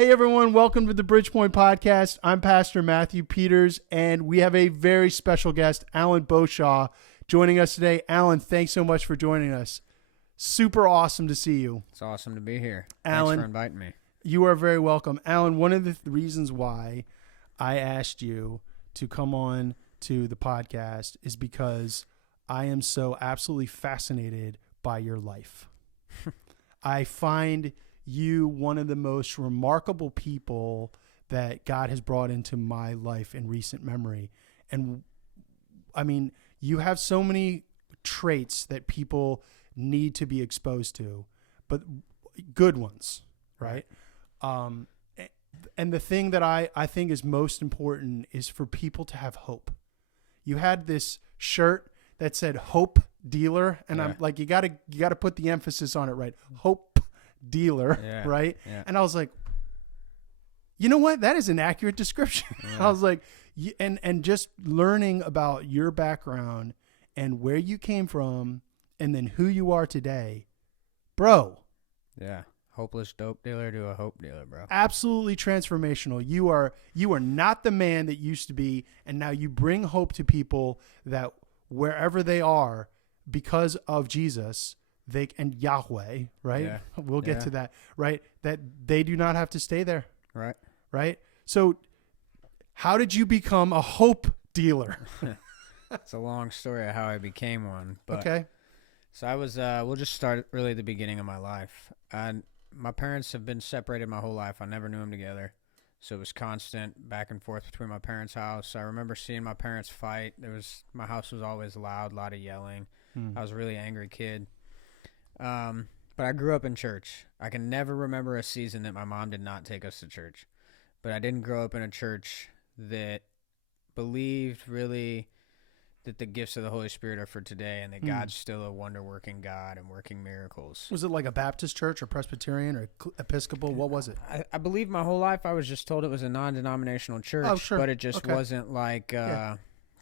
Hey everyone, welcome to the Bridgepoint Podcast. I'm Pastor Matthew Peters, and we have a very special guest, Alan Boshaw, joining us today. Alan, thanks so much for joining us. Super awesome to see you. It's awesome to be here. Alan, thanks for inviting me. You are very welcome. Alan, one of the reasons why I asked you to come on to the podcast is because I am so absolutely fascinated by your life. I find you one of the most remarkable people that God has brought into my life in recent memory. And I mean, you have so many traits that people need to be exposed to, but good ones, right? And the thing that I think is most important is for people to have hope. You had this shirt that said Hope Dealer, and I'm like, you gotta put the emphasis on it, right? Hope Dealer, right? Yeah. And I was like, you know what? That is an accurate description. Yeah. I was like, and just learning about your background and where you came from and then who you are today, bro. Yeah. Hopeless dope dealer to a hope dealer, bro. Absolutely transformational. You are not the man that used to be, and now you bring hope to people that wherever they are, because of Jesus, and Yahweh, right? Yeah. We'll get to that, right? That they do not have to stay there. Right. Right? So how did you become a hope dealer? It's a long story of how I became one. But, okay. So I was, we'll just start really at the beginning of my life. My parents have been separated my whole life. I never knew them together. So it was constant back and forth between my parents' house. I remember seeing my parents fight. My house was always loud, a lot of yelling. I was a really angry kid. But I grew up in church. I can never remember a season that my mom did not take us to church. But I didn't grow up in a church that believed really that the gifts of the Holy Spirit are for today and that God's still a wonder-working God and working miracles. Was it like a Baptist church or Presbyterian or Episcopal? What was it? I believe my whole life I was just told it was a non-denominational church, but it just wasn't like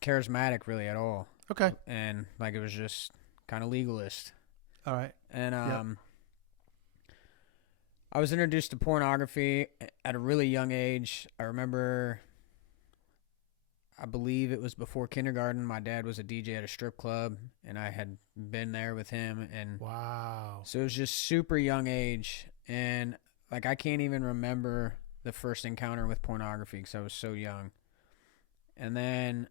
charismatic really at all. Okay. And like it was just kind of legalist. All right. And I was introduced to pornography at a really young age. I remember, I believe it was before kindergarten. My dad was a DJ at a strip club, and I had been there with him. And wow. So it was just super young age. And like I can't even remember the first encounter with pornography because I was so young. And then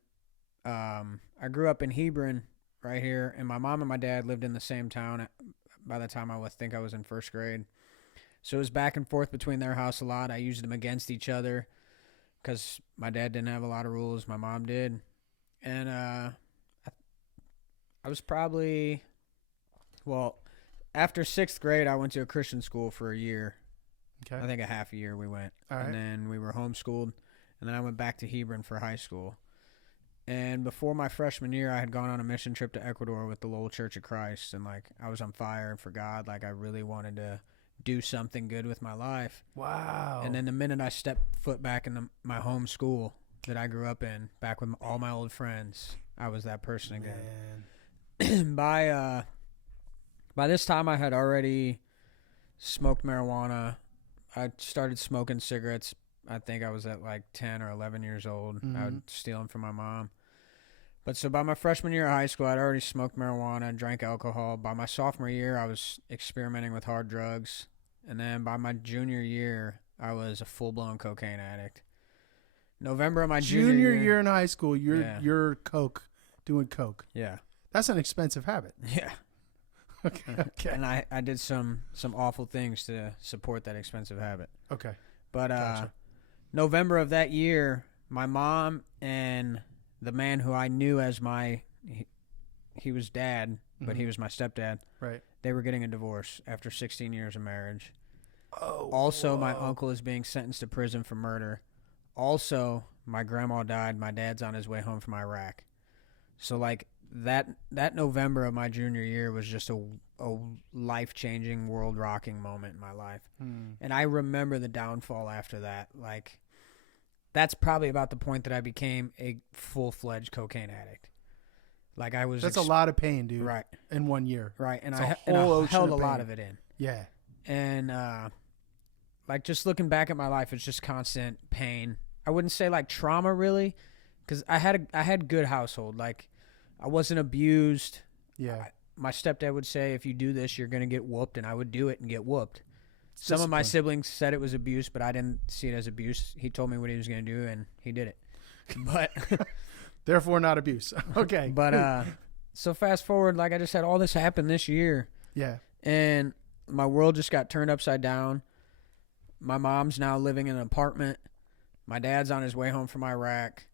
I grew up in Hebron right here, and my mom and my dad lived in the same town by the time I think I was in first grade. So it was back and forth between their house a lot. I used them against each other because my dad didn't have a lot of rules. My mom did. And I was probably, after sixth grade, I went to a Christian school for a year. Okay. I think a half a year we went. All right. And then we were homeschooled. And then I went back to Hebron for high school. And before my freshman year, I had gone on a mission trip to Ecuador with the Lowell Church of Christ. And, like, I was on fire for God. Like, I really wanted to do something good with my life. Wow. And then the minute I stepped foot back in my home school that I grew up in, back with all my old friends, I was that person again. By this time, I had already smoked marijuana. I started smoking cigarettes. I think I was at like 10 or 11 years old. I would steal them from my mom. But so by my freshman year of high school, I'd already smoked marijuana and drank alcohol. By my sophomore year, I was experimenting with hard drugs. And then by my junior year, I was a full-blown cocaine addict. November of my junior year in high school, you're doing coke. Yeah. That's an expensive habit. Yeah. Okay. And I did some awful things to support that expensive habit. Okay. But gotcha. November of that year, my mom and the man who I knew as he was dad, but he was my stepdad. Right. They were getting a divorce after 16 years of marriage. Oh. Also, my uncle is being sentenced to prison for murder. Also, my grandma died. My dad's on his way home from Iraq. So, like, that November of my junior year was just a life-changing, world-rocking moment in my life. And I remember the downfall after that. Like, that's probably about the point that I became a full-fledged cocaine addict. Like, I was... That's a lot of pain, dude. Right. In 1 year. Right. And it's I held a lot of it in. Yeah. And, like just looking back at my life, it's just constant pain. I wouldn't say like trauma really, because I had good household. Like I wasn't abused. Yeah. My stepdad would say, if you do this, you're gonna get whooped, and I would do it and get whooped. Some of my siblings said it was abuse, but I didn't see it as abuse. He told me what he was gonna do, and he did it. But therefore, not abuse. Okay. But so fast forward, like I just had all this happen this year. Yeah. And my world just got turned upside down. My mom's now living in an apartment. My dad's on his way home from Iraq.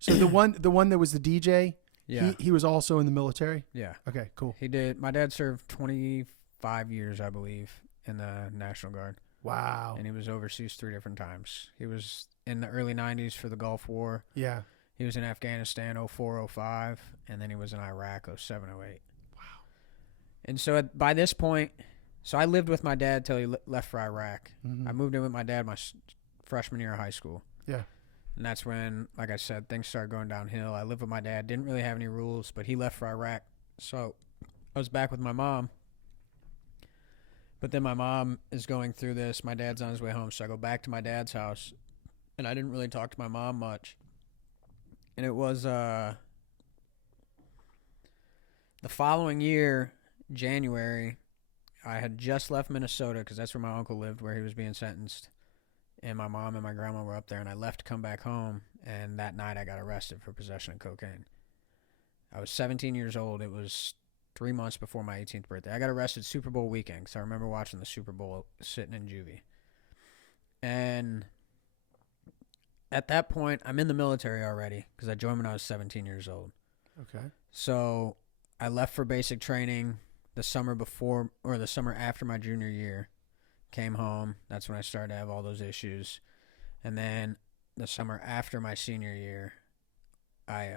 So the one that was the DJ, Yeah. he was also in the military? Yeah. Okay, cool. He did. My dad served 25 years, I believe, in the National Guard. Wow. And he was overseas 3 different times. He was in the early 90s for the Gulf War. Yeah. He was in Afghanistan 04, 05, and then he was in Iraq 07, 08. Wow. And so by this point, so I lived with my dad till he left for Iraq. Mm-hmm. I moved in with my dad my freshman year of high school. Yeah. And that's when, like I said, things started going downhill. I lived with my dad, didn't really have any rules, but he left for Iraq. So I was back with my mom. But then my mom is going through this. My dad's on his way home, so I go back to my dad's house. And I didn't really talk to my mom much. And it was the following year, January, I had just left Minnesota because that's where my uncle lived, where he was being sentenced. And my mom and my grandma were up there, and I left to come back home. And that night I got arrested for possession of cocaine. I was 17 years old. It was 3 months before my 18th birthday. I got arrested Super Bowl weekend, so I remember watching the Super Bowl sitting in juvie. And at that point, I'm in the military already because I joined when I was 17 years old. Okay. So I left for basic training the summer before or the summer after my junior year. Came home. That's when I started to have all those issues. And then the summer after my senior year, I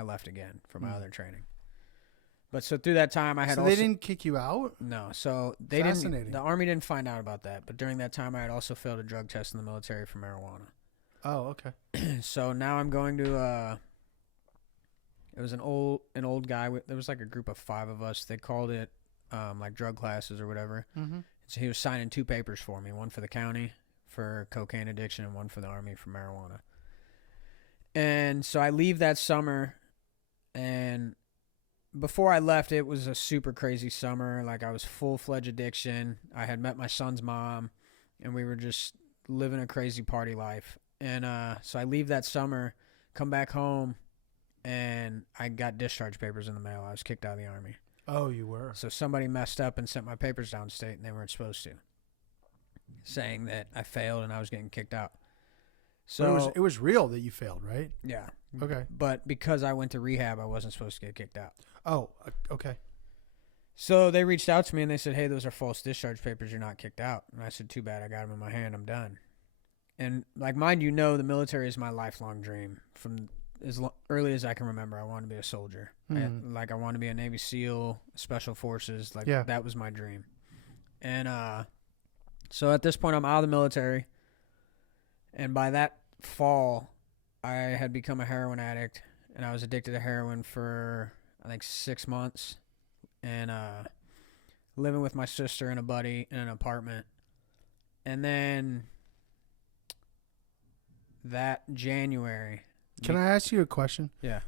left again for my other training. But so through that time, I had they didn't kick you out? No. So they didn't. The Army didn't find out about that. But during that time, I had also failed a drug test in the military for marijuana. Oh, okay. So now I'm going to. It was an old guy. There was like a group of 5 of us. They called it like drug classes or whatever. Mm-hmm. So he was signing 2 papers for me, one for the county for cocaine addiction and one for the Army for marijuana. And so I leave that summer, and before I left, it was a super crazy summer. Like I was full-fledged addiction. I had met my son's mom, and we were just living a crazy party life. And so I leave that summer, come back home, and I got discharge papers in the mail. I was kicked out of the Army. Oh, you were. So somebody messed up and sent my papers downstate, and they weren't supposed to, saying that I failed and I was getting kicked out. So it was real that you failed, right? Yeah. Okay. But because I went to rehab, I wasn't supposed to get kicked out. Oh, okay. So they reached out to me and they said, "Hey, those are false discharge papers. You're not kicked out." And I said, "Too bad. I got them in my hand. I'm done." And like, mind you, the military is my lifelong dream. From as early as I can remember, I wanted to be a soldier. Mm-hmm. I wanted to be a Navy SEAL, Special Forces. That was my dream. And so at this point, I'm out of the military. And by that fall, I had become a heroin addict. And I was addicted to heroin for, I think, 6 months. And living with my sister and a buddy in an apartment. And then that January... Can I ask you a question? Yeah.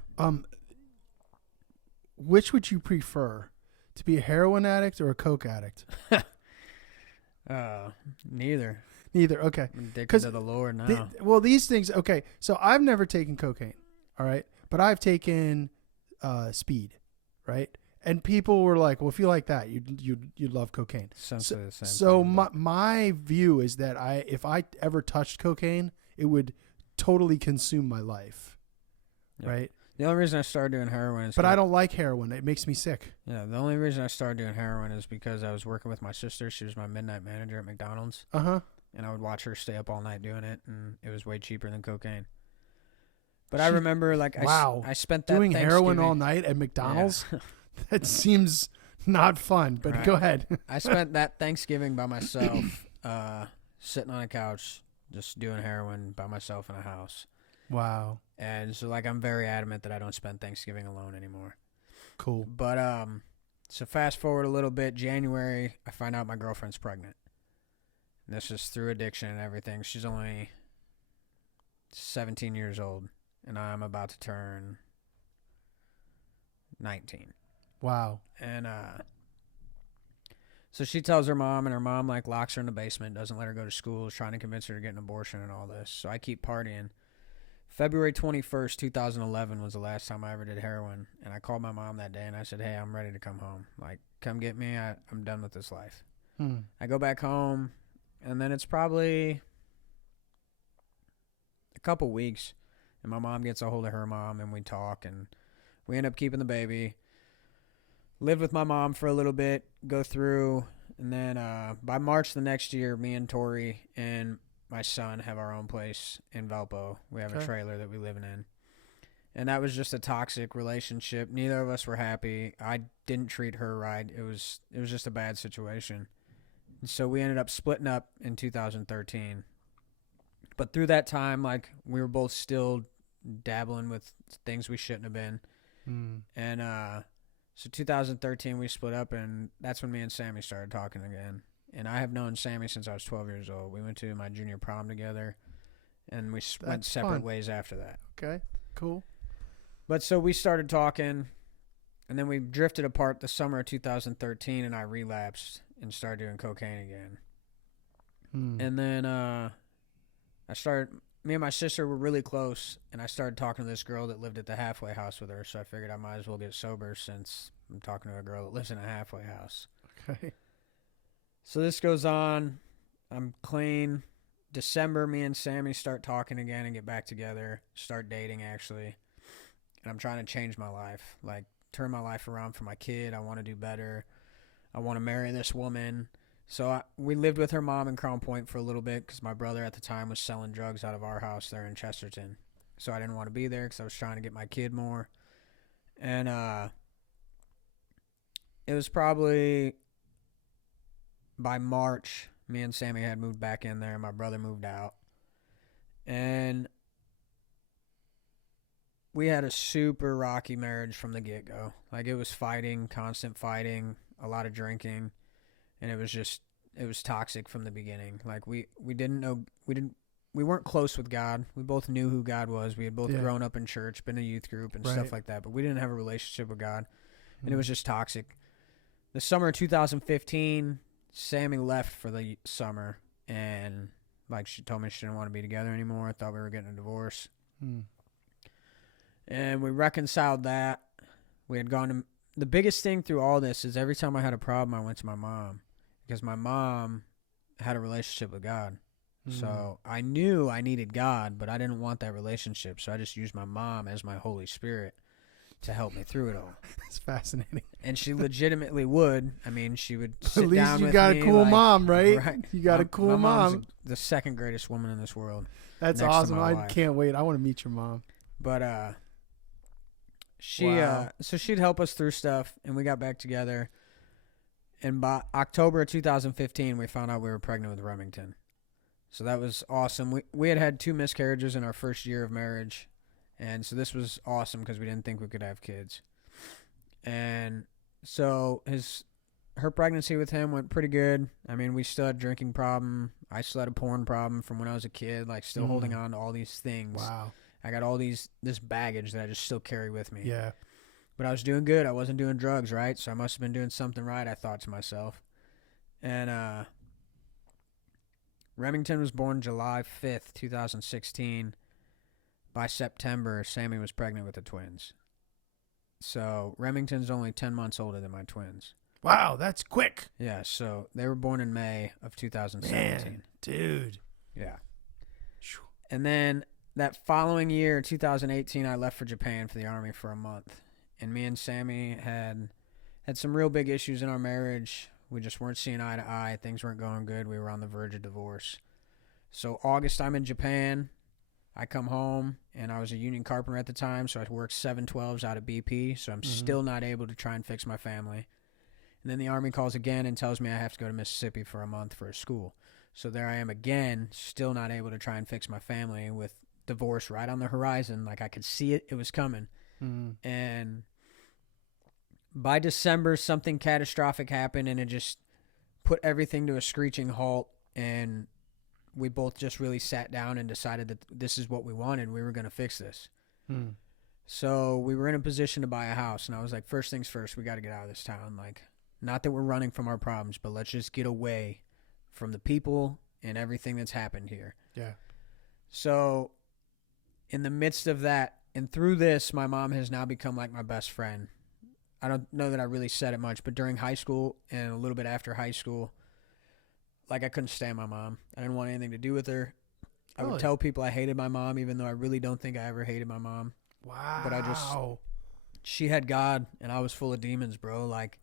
Which would you prefer, to be a heroin addict or a coke addict? Neither. Neither. Okay. I'm addicted to the Lord now. These things. Okay. So I've never taken cocaine. All right, but I've taken speed. Right. And people were like, "Well, if you like that, you'd love cocaine." Essentially the same. So my view is that if I ever touched cocaine, it would totally consume my life. Yeah. Right. The only reason I started doing heroin is... But I don't like heroin. It makes me sick. Yeah, the only reason I started doing heroin is because I was working with my sister. She was my midnight manager at McDonald's. Uh-huh. And I would watch her stay up all night doing it, and it was way cheaper than cocaine. But I remember, I spent that doing heroin all night at McDonald's? Yeah. That seems not fun, but right. Go ahead. I spent that Thanksgiving by myself, sitting on a couch, just doing heroin by myself in a house. Wow. And so, I'm very adamant that I don't spend Thanksgiving alone anymore. Cool. But, so fast forward a little bit, January, I find out my girlfriend's pregnant. And this is through addiction and everything. She's only 17 years old, and I'm about to turn 19. Wow. And so she tells her mom, and her mom like locks her in the basement, doesn't let her go to school, is trying to convince her to get an abortion and all this. So I keep partying. February 21st, 2011 was the last time I ever did heroin. And I called my mom that day and I said, hey, I'm ready to come home. Like, come get me. I'm done with this life. I go back home, and then it's probably a couple weeks, and my mom gets a hold of her mom, and we talk, and we end up keeping the baby. Lived with my mom for a little bit, go through, and then by March the next year, me and Tori and my son have our own place in Valpo. We have a trailer that we live in. And that was just a toxic relationship. Neither of us were happy. I didn't treat her right. It was just a bad situation. And so we ended up splitting up in 2013. But through that time, like, we were both still dabbling with things we shouldn't have been. And so 2013 we split up, and that's when me and Sammy started talking again. And I have known Sammy since I was 12 years old. We went to my junior prom together, and we went separate ways after that. Okay, cool. But so we started talking, and then we drifted apart the summer of 2013, and I relapsed and started doing cocaine again. And then me and my sister were really close, and I started talking to this girl that lived at the halfway house with her, so I figured I might as well get sober since I'm talking to a girl that lives in a halfway house. Okay. So this goes on. I'm clean. December, me and Sammy start talking again and get back together, start dating, actually. And I'm trying to change my life, like turn my life around for my kid. I want to do better. I want to marry this woman. So we lived with her mom in Crown Point for a little bit because my brother at the time was selling drugs out of our house there in Chesterton. So I didn't want to be there because I was trying to get my kid more. And it was probably by March, me and Sammy had moved back in there, and my brother moved out. And we had a super rocky marriage from the get-go. Like, it was fighting, constant fighting, a lot of drinking. And it was toxic from the beginning. Like, we weren't close with God. We both knew who God was. We had both grown up in church, been a youth group and stuff like that, but we didn't have a relationship with God. And it was just toxic. The summer of 2015, Sammy left for the summer, and like, she told me she didn't want to be together anymore. I thought we were getting a divorce. And we reconciled that. We had gone to, the biggest thing through all this is every time I had a problem, I went to my mom. Because my mom had a relationship with God. So I knew I needed God, but I didn't want that relationship. So I just used my mom as my Holy Spirit to help me through it all. It's fascinating. And she legitimately would. I mean, she would sit At least down you with got me, a cool like, mom, right? Right. You got a cool my mom's mom. the second greatest woman in this world. That's next to awesome. my I wife. can't wait. I want to meet your mom. But Wow. so she'd help us through stuff, and we got back together. And by October of 2015, we found out we were pregnant with Remington. So that was awesome. We had 2 miscarriages in our first year of marriage. And so this was awesome because we didn't think we could have kids. And so her pregnancy with him went pretty good. I mean, we still had a drinking problem. I still had a porn problem from when I was a kid, like still holding on to all these things. Wow. I got all this baggage that I just still carry with me. Yeah. But I was doing good. I wasn't doing drugs, right? So I must have been doing something right, I thought to myself. And Remington was born July 5th, 2016. By September, Sammy was pregnant with the twins. So Remington's only 10 months older than my twins. Wow, that's quick. Yeah, so they were born in May of 2017. Man, dude. Yeah. And then that following year, 2018, I left for Japan for the Army for a month. And me and Sammy had some real big issues in our marriage. We just weren't seeing eye to eye. Things weren't going good. We were on the verge of divorce. So August, I'm in Japan. I come home, and I was a union carpenter at the time, so I worked 7/12s out of BP, so I'm still not able to try and fix my family. And then the Army calls again and tells me I have to go to Mississippi for a month for a school. So there I am again, still not able to try and fix my family with divorce right on the horizon. Like, I could see it. It was coming. And by December, something catastrophic happened, and it just put everything to a screeching halt. and we both just really sat down and decided that this is what we wanted. And we were going to fix this. So we were in a position to buy a house, and I was like, first things first, we got to get out of this town. Like, not that we're running from our problems, but let's just get away from the people and everything that's happened here. Yeah. So in the midst of that, and through this, my mom has now become like my best friend. I don't know that I really said it much, but during high school and a little bit after high school, like, I couldn't stand my mom. I didn't want anything to do with her. I would tell people I hated my mom, even though I really don't think I ever hated my mom. Wow. But she had God, and I was full of demons, bro. Like,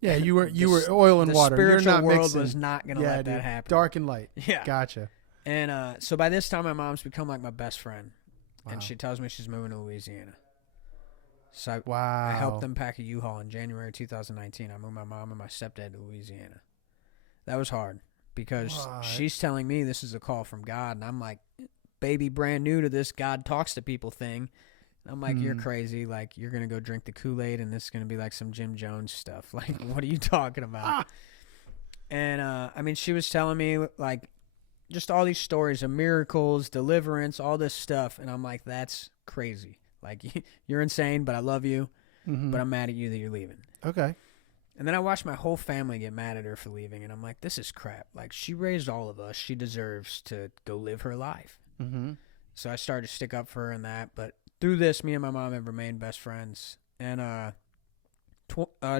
yeah, you were oil and water. The spiritual world mixing. was not going to let that happen. Dark and light. Yeah. Gotcha. And so by this time, my mom's become like my best friend. Wow. And she tells me she's moving to Louisiana. So wow. I helped them pack a U-Haul in January 2019. I moved my mom and my stepdad to Louisiana. That was hard because she's telling me this is a call from God. And I'm like, baby, brand new to this God talks to people thing. And I'm like, you're crazy. Like, you're going to go drink the Kool-Aid and this is going to be like some Jim Jones stuff. Like, what are you talking about? And, I mean, she was telling me, like, just all these stories of miracles, deliverance, all this stuff. And I'm like, that's crazy. Like, you're insane, but I love you. But I'm mad at you that you're leaving. Okay. And then I watched my whole family get mad at her for leaving. And I'm like, this is crap. Like, she raised all of us. She deserves to go live her life. So I started to stick up for her in that. But through this, me and my mom have remained best friends. And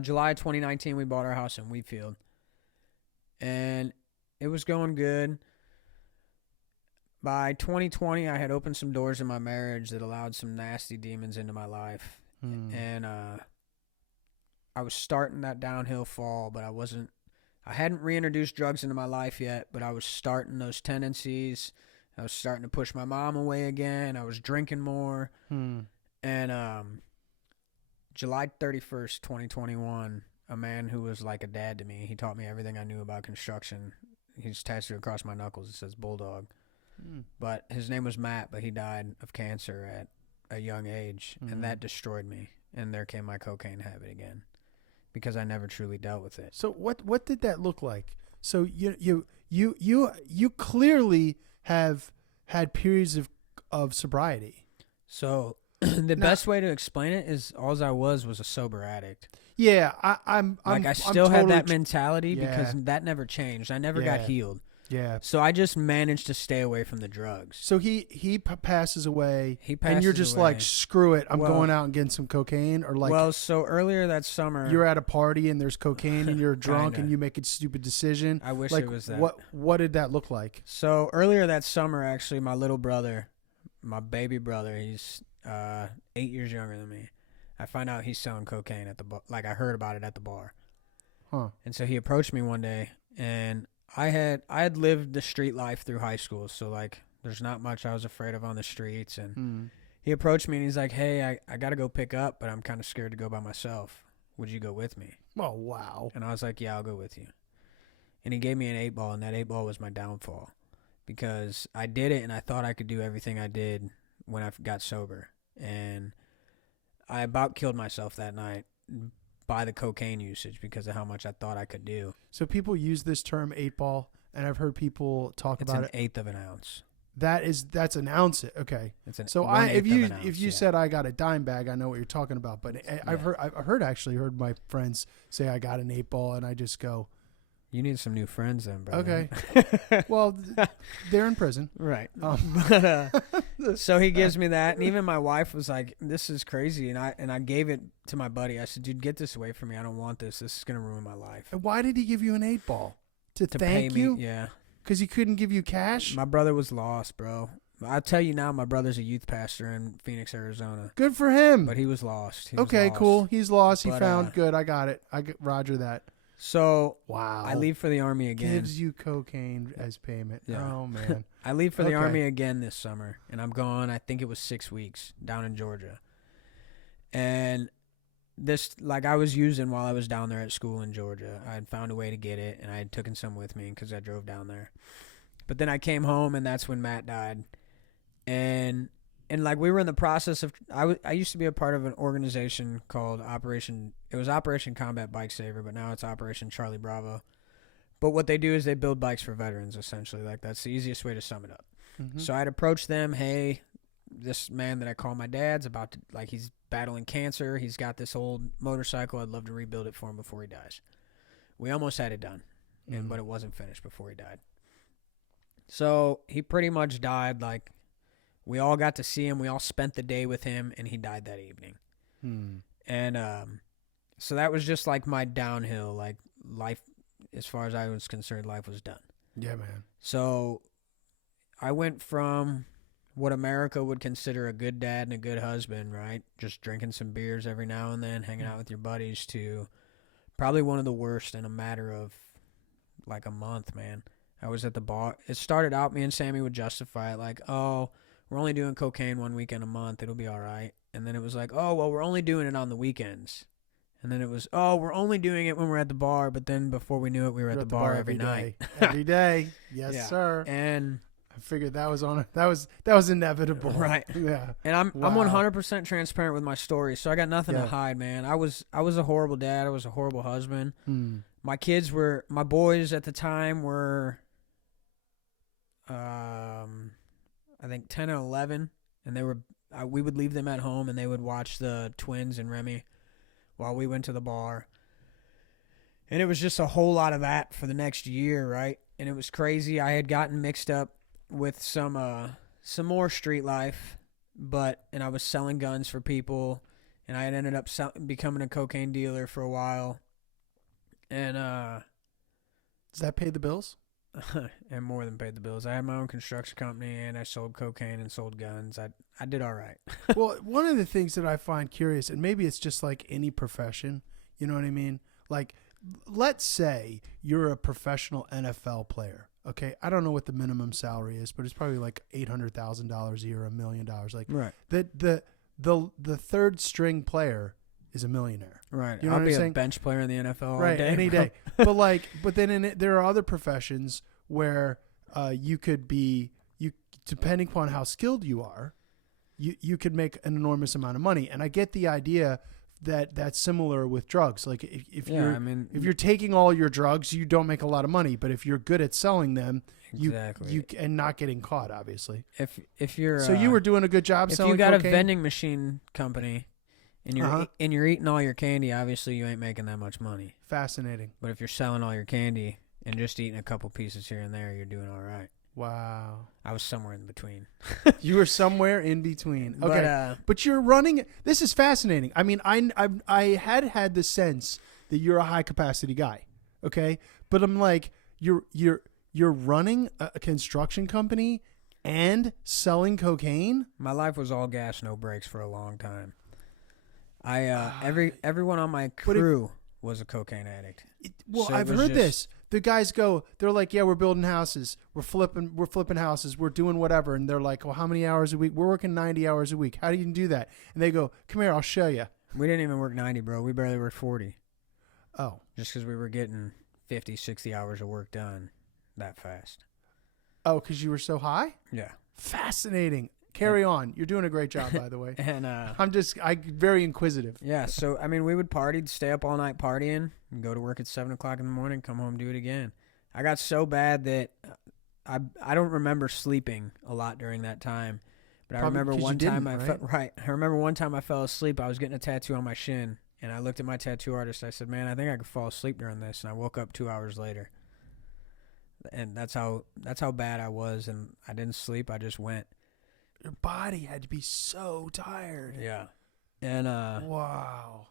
July 2019, we bought our house in Wheatfield. And it was going good. By 2020, I had opened some doors in my marriage that allowed some nasty demons into my life. And I was starting that downhill fall, but I hadn't reintroduced drugs into my life yet, but I was starting those tendencies. I was starting to push my mom away again. I was drinking more. And July 31st, 2021, a man who was like a dad to me, he taught me everything I knew about construction. He's tattooed across my knuckles. It says Bulldog. But his name was Matt, but he died of cancer at a young age, and that destroyed me. And there came my cocaine habit again, because I never truly dealt with it. So what did that look like? So you clearly have had periods of sobriety. So the best way to explain it is all I was a sober addict. Yeah, I still had that mentality because that never changed. I never got healed. Yeah. So I just managed to stay away from the drugs. So he passes away. And you're just like, screw it. I'm going out and getting some cocaine, or like. Well, so earlier that summer, you're at a party and there's cocaine and you're drunk and you make a stupid decision. I wish like, it was that. What did that look like? So earlier that summer, actually, my little brother, my baby brother, he's 8 years younger than me. I find out he's selling cocaine at the bar. Like, I heard about it at the bar. And so he approached me one day, and I had lived the street life through high school, so like there's not much I was afraid of on the streets. And he approached me and he's like, hey, I got to go pick up, but I'm kind of scared to go by myself. Would you go with me? Oh, wow. And I was like, yeah, I'll go with you. And he gave me an 8-ball, and that 8-ball was my downfall because I did it and I thought I could do everything I did when I got sober. And I about killed myself that night by the cocaine usage because of how much I thought I could do. So people use this term 8-ball, and I've heard people talk about it. It's an eighth of an ounce. That's an ounce. Okay. So if you said I got a dime bag, I know what you're talking about. But I've heard my friends say I got an 8-ball, and I just go, you need some new friends then, bro. Okay. Well, they're in prison. Right. So he gives me that, and even my wife was like, this is crazy. And I gave it to my buddy. I said, dude, get this away from me. I don't want this. This is going to ruin my life. And why did he give you an 8-ball? To thank pay you? Me, yeah. Because he couldn't give you cash? My brother was lost, bro. I'll tell you now, my brother's a youth pastor in Phoenix, Arizona. Good for him. But he was lost. Cool. He's lost. He found. Good. I got it. Roger that. So wow, I leave for the Army again. Gives you cocaine as payment. Yeah. Oh man. I leave for the Army again this summer, and I'm gone. I think it was 6 weeks down in Georgia. And this, like, I was using while I was down there at school in Georgia. I had found a way to get it, and I had taken some with me because I drove down there. But then I came home, and that's when Matt died. And like, we were in the process of, I used to be a part of an organization called Operation Combat Bike Saver, but now it's Operation Charlie Bravo. But what they do is they build bikes for veterans, essentially. Like, that's the easiest way to sum it up. Mm-hmm. So I'd approach them, hey, this man that I call my dad's about to, like, he's battling cancer. He's got this old motorcycle. I'd love to rebuild it for him before he dies. We almost had it done, but it wasn't finished before he died. So he pretty much died. Like, we all got to see him. We all spent the day with him, and he died that evening. And so that was just like my downhill. Like, life, as far as I was concerned, life was done. Yeah, man. So I went from what America would consider a good dad and a good husband, right? Just drinking some beers every now and then, hanging out with your buddies, to probably one of the worst in a matter of like a month, man. I was at the bar. It started out, me and Sammy would justify it like, oh, we're only doing cocaine one weekend a month. It'll be all right. And then it was like, oh, well, we're only doing it on the weekends. And then it was, oh, we're only doing it when we're at the bar. But then before we knew it, we were at the bar every night. Every day. Yes, yeah. Sir. And I figured that was inevitable. Right. Yeah. And I'm 100% transparent with my story. So I got nothing to hide, man. I was a horrible dad. I was a horrible husband. My boys at the time were, I think 10 and 11, and they were, we would leave them at home, and they would watch the twins and Remy while we went to the bar. And it was just a whole lot of that for the next year, right? And it was crazy. I had gotten mixed up with some more street life, and I was selling guns for people, and I had ended up becoming a cocaine dealer for a while. And does that pay the bills? And more than paid the bills. I had my own construction company, and I sold cocaine and sold guns. I did all right. Well, one of the things that I find curious, and maybe it's just like any profession, you know what I mean? Like, let's say you're a professional NFL player, okay? I don't know what the minimum salary is, but it's probably like $800,000 a year, $1 million. Like, right. The third string player is a millionaire. Right. You know I'll be saying? A bench player in the NFL right, all day. Any day. But then there are other professions where you could be, depending upon how skilled you are, you could make an enormous amount of money. And I get the idea that that's similar with drugs. Like if you're taking all your drugs, you don't make a lot of money. But if you're good at selling them, exactly. you and not getting caught, obviously. If you're so you were doing a good job selling cocaine? If you got a vending machine company and you're eating all your candy, obviously you ain't making that much money. Fascinating. But if you're selling all your candy and just eating a couple pieces here and there, you're doing all right. Wow. I was somewhere in between. You were somewhere in between. Okay. But you're running. This is fascinating. I mean, I had the sense that you're a high capacity guy. Okay. But I'm like, you're running a construction company and selling cocaine? My life was all gas, no brakes for a long time. Everyone on my crew was a cocaine addict. I've heard this. The guys they're like, yeah, we're building houses. We're flipping houses. We're doing whatever. And they're like, well, how many hours a week? We're working 90 hours a week. How do you do that? And they go, come here, I'll show you. We didn't even work 90, bro. We barely worked 40. Oh. Just because we were getting 50, 60 hours of work done that fast. Oh, because you were so high? Yeah. Fascinating. Carry on. You're doing a great job, by the way. And I'm very inquisitive. Yeah, so I mean, we would party, stay up all night partying, and go to work at 7 o'clock in the morning, come home, do it again. I got so bad that I don't remember sleeping a lot during that time. But I remember one time I remember one time I fell asleep. I was getting a tattoo on my shin, and I looked at my tattoo artist. I said, "Man, I think I could fall asleep during this." And I woke up 2 hours later. And that's how bad I was, and I didn't sleep. I just went. Your body had to be so tired. Yeah. And wow.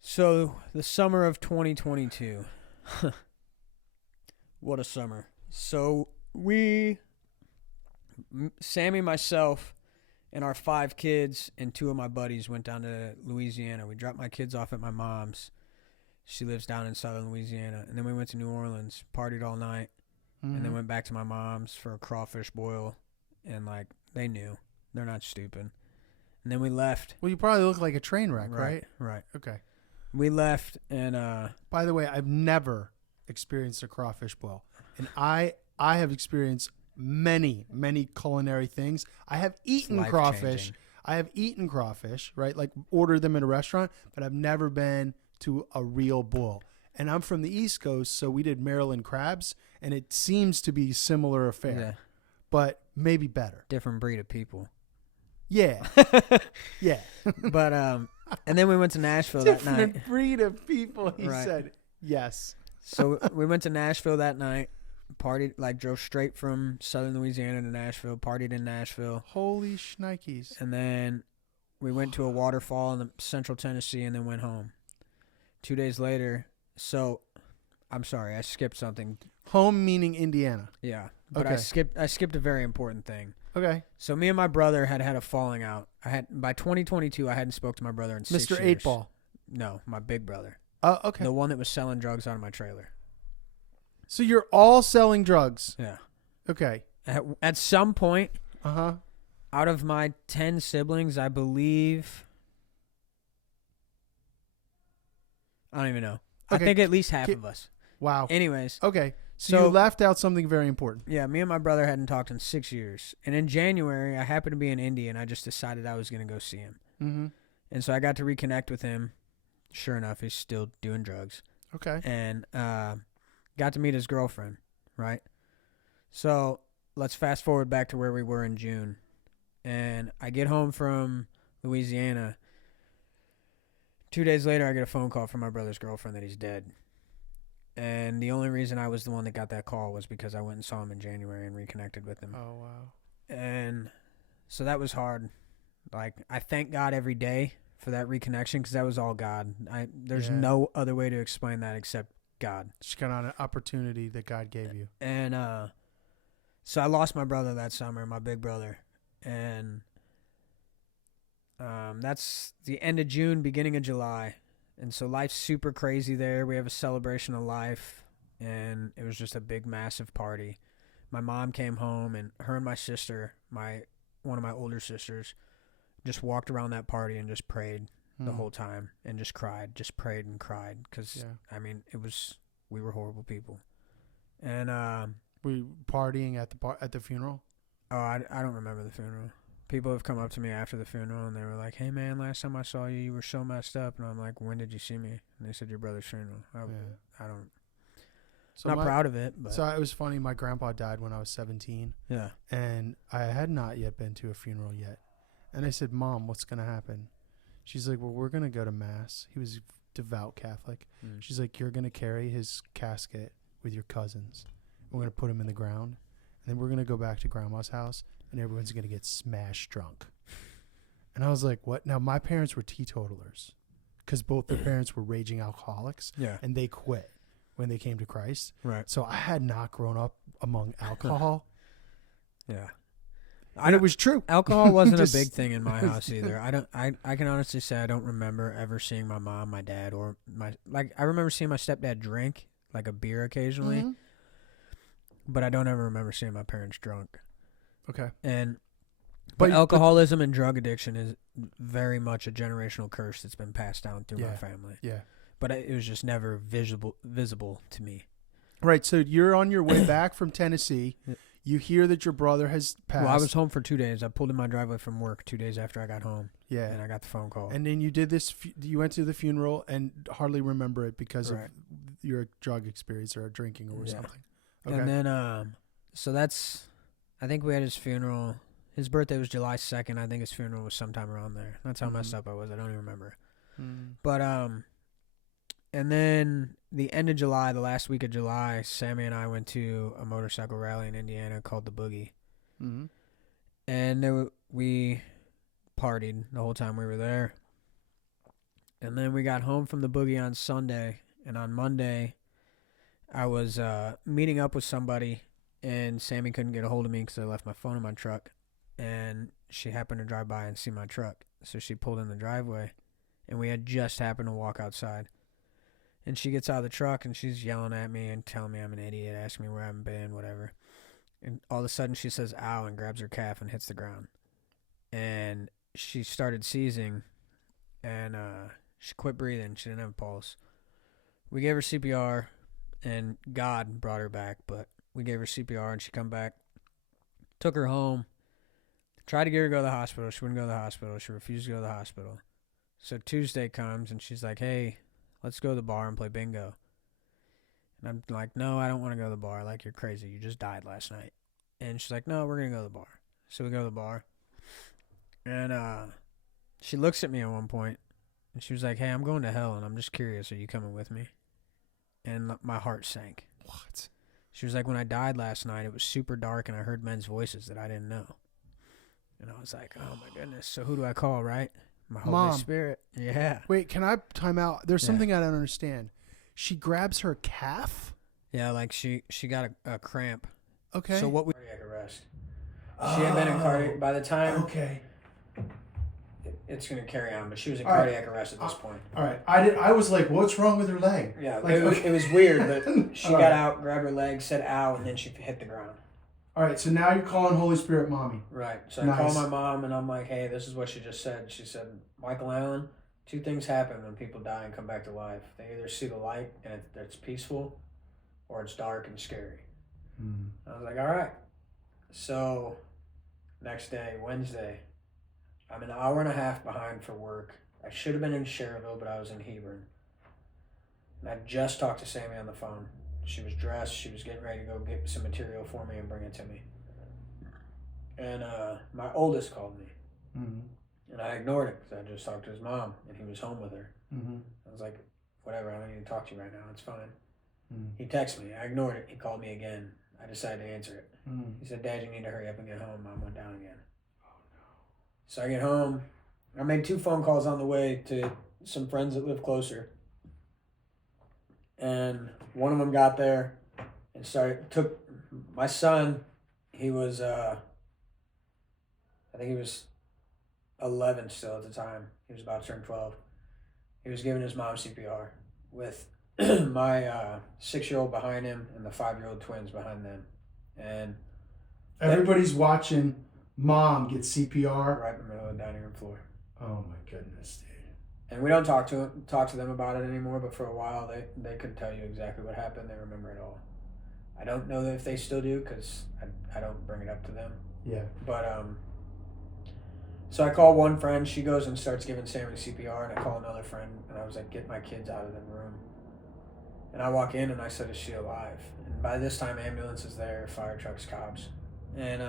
So the summer of 2022. What a summer. So Sammy, myself, and our 5 kids and 2 of my buddies went down to Louisiana. We dropped my kids off at my mom's. She lives down in southern Louisiana. And then we went to New Orleans, partied all night. And then went back to my mom's for a crawfish boil. And, like, they knew. They're not stupid. And then we left. Well, you probably look like a train wreck, right? Right. Okay. We left, and... By the way, I've never experienced a crawfish boil. And I have experienced many, many culinary things. I have eaten crawfish. I have eaten crawfish, right? Like, ordered them in a restaurant. But I've never been to a real boil. and I'm from the East Coast, so we did Maryland crabs, and it seems to be similar affair, but maybe better. Different breed of people. Yeah. Yeah. But and then we went to Nashville that night. Different breed of people, he said. Yes. So we went to Nashville that night, partied, like drove straight from southern Louisiana to Nashville, partied in Nashville. Holy shnikes. And then we went to a waterfall in the central Tennessee and then went home. 2 days later, so I'm sorry, I skipped something. Home meaning Indiana. Yeah. But Okay. I skipped a very important thing. Okay. So me and my brother had a falling out. By 2022 I hadn't spoke to my brother in 6 years. Mr. 8-Ball. No, my big brother. Oh, okay. The one that was selling drugs out of my trailer. So you're all selling drugs. Yeah. Okay. At some point, Uh-huh. out of my 10 siblings, I believe, I don't even know. Okay. I think at least half of us. Wow. Anyways. Okay. So you left out something very important. Yeah, me and my brother hadn't talked in 6 years. And in January, I happened to be in Indy, and I just decided I was going to go see him. Mm-hmm. And so I got to reconnect with him. Sure enough, he's still doing drugs. Okay. And got to meet his girlfriend, right? So let's fast forward back to where we were in June. And I get home from Louisiana. 2 days later, I get a phone call from my brother's girlfriend that he's dead. And the only reason I was the one that got that call was because I went and saw him in January and reconnected with him. Oh, wow. And so that was hard. Like, I thank God every day for that reconnection because that was all God. There's no other way to explain that except God. Just got on an opportunity that God gave you. And so I lost my brother that summer, my big brother. And that's the end of June, beginning of July. And so life's super crazy there. We have a celebration of life, and it was just a big, massive party. My mom came home, and her and my sister, one of my older sisters, just walked around that party and just prayed the whole time and just cried, just prayed and cried. Because, I mean, we were horrible people. And were you partying at the funeral? Oh, I don't remember the funeral. People have come up to me after the funeral, and they were like, hey, man, last time I saw you, you were so messed up. And I'm like, when did you see me? And they said, your brother's funeral. I don't. So not proud of it. But. So it was funny. My grandpa died when I was 17. Yeah. And I had not yet been to a funeral yet. And I said, Mom, what's going to happen? She's like, well, we're going to go to Mass. He was devout Catholic. Mm. She's like, you're going to carry his casket with your cousins. We're going to put him in the ground. And then we're going to go back to Grandma's house. And everyone's going to get smashed drunk. And I was like, what? Now, my parents were teetotalers because both their parents were raging alcoholics. Yeah. And they quit when they came to Christ. Right. So I had not grown up among alcohol. Yeah. And it was true. Alcohol wasn't a big thing in my house either. I can honestly say I don't remember ever seeing my mom, my dad, or I remember seeing my stepdad drink, like a beer occasionally. Mm-hmm. But I don't ever remember seeing my parents drunk. Okay. But alcoholism and drug addiction is very much a generational curse that's been passed down through my family. Yeah. But it was just never visible to me. Right. So you're on your way back from Tennessee. You hear that your brother has passed. Well, I was home for 2 days. I pulled in my driveway from work 2 days after I got home. Yeah. And I got the phone call. And then you did this. You went to the funeral and hardly remember it because of your drug experience or drinking or something. Okay. And then, so that's, I think we had his funeral. His birthday was July 2nd. I think his funeral was sometime around there. That's how messed up I was. I don't even remember. But, and then the end of July, the last week of July, Sammy and I went to a motorcycle rally in Indiana called the Boogie. Mm-hmm. And we partied the whole time we were there. And then we got home from the Boogie on Sunday. And on Monday, I was meeting up with somebody, and Sammy couldn't get a hold of me because I left my phone in my truck. And she happened to drive by and see my truck. So she pulled in the driveway, and we had just happened to walk outside. And she gets out of the truck, and she's yelling at me and telling me I'm an idiot, asking me where I haven't been, whatever. And all of a sudden she says, ow, and grabs her calf and hits the ground. And she started seizing, and she quit breathing. She didn't have a pulse. We gave her CPR, and God brought her back, but we gave her CPR, and she come back. Took her home. Tried to get her to go to the hospital. She wouldn't go to the hospital. She refused to go to the hospital. So Tuesday comes, and she's like, hey, let's go to the bar and play bingo. And I'm like, no, I don't want to go to the bar. Like, you're crazy. You just died last night. And she's like, no, we're going to go to the bar. So we go to the bar. And she looks at me at one point, and she was like, hey, I'm going to hell, and I'm just curious. Are you coming with me? And my heart sank. What? She was like, when I died last night, it was super dark, and I heard men's voices that I didn't know. And I was like, oh, my goodness. So who do I call, right? My Holy Mom. Spirit. Yeah. Wait, can I time out? There's something I don't understand. She grabs her calf? Yeah, like she got a cramp. Okay. So what we cardiac arrest. She had been in cardiac by the time. Okay. It's gonna carry on, but she was in cardiac arrest at this point. All right. I was like, what's wrong with her leg? Yeah, like, it was weird, but she got out, grabbed her leg, said ow, and then she hit the ground. All right. So now you're calling Holy Spirit mommy. Right. So I call my mom and I'm like, hey, this is what she just said. She said, Michael Allen, 2 things happen when people die and come back to life. They either see the light and it's peaceful, or it's dark and scary. I was like, all right. So next day, Wednesday, I'm an hour and a half behind for work. I should have been in Cherville, but I was in Hebron. And I just talked to Sammy on the phone. She was dressed. She was getting ready to go get some material for me and bring it to me. And my oldest called me. And I ignored it because I just talked to his mom, and he was home with her. I was like, whatever, I don't need to talk to you right now. It's fine. He texted me. I ignored it. He called me again. I decided to answer it. He said, Dad, you need to hurry up and get home. Mom went down again. Oh, no. So I get home. I made 2 phone calls on the way to some friends that live closer. And one of them got there and took my son. He was, I think he was 11 still at the time. He was about to turn 12. He was giving his mom CPR with my 6-year-old behind him and the 5-year-old twins behind them. And everybody's watching mom get CPR right in the middle of the dining room floor. Oh my goodness, dude. And we don't talk to them about it anymore, but for a while they could tell you exactly what happened. They remember it all. I don't know if they still do because I don't bring it up to them. Yeah. But so I call one friend. She goes and starts giving Sammy CPR, and I call another friend, and I was like, get my kids out of the room. And I walk in, and I said, is she alive? And by this time, ambulance is there, fire trucks, cops. And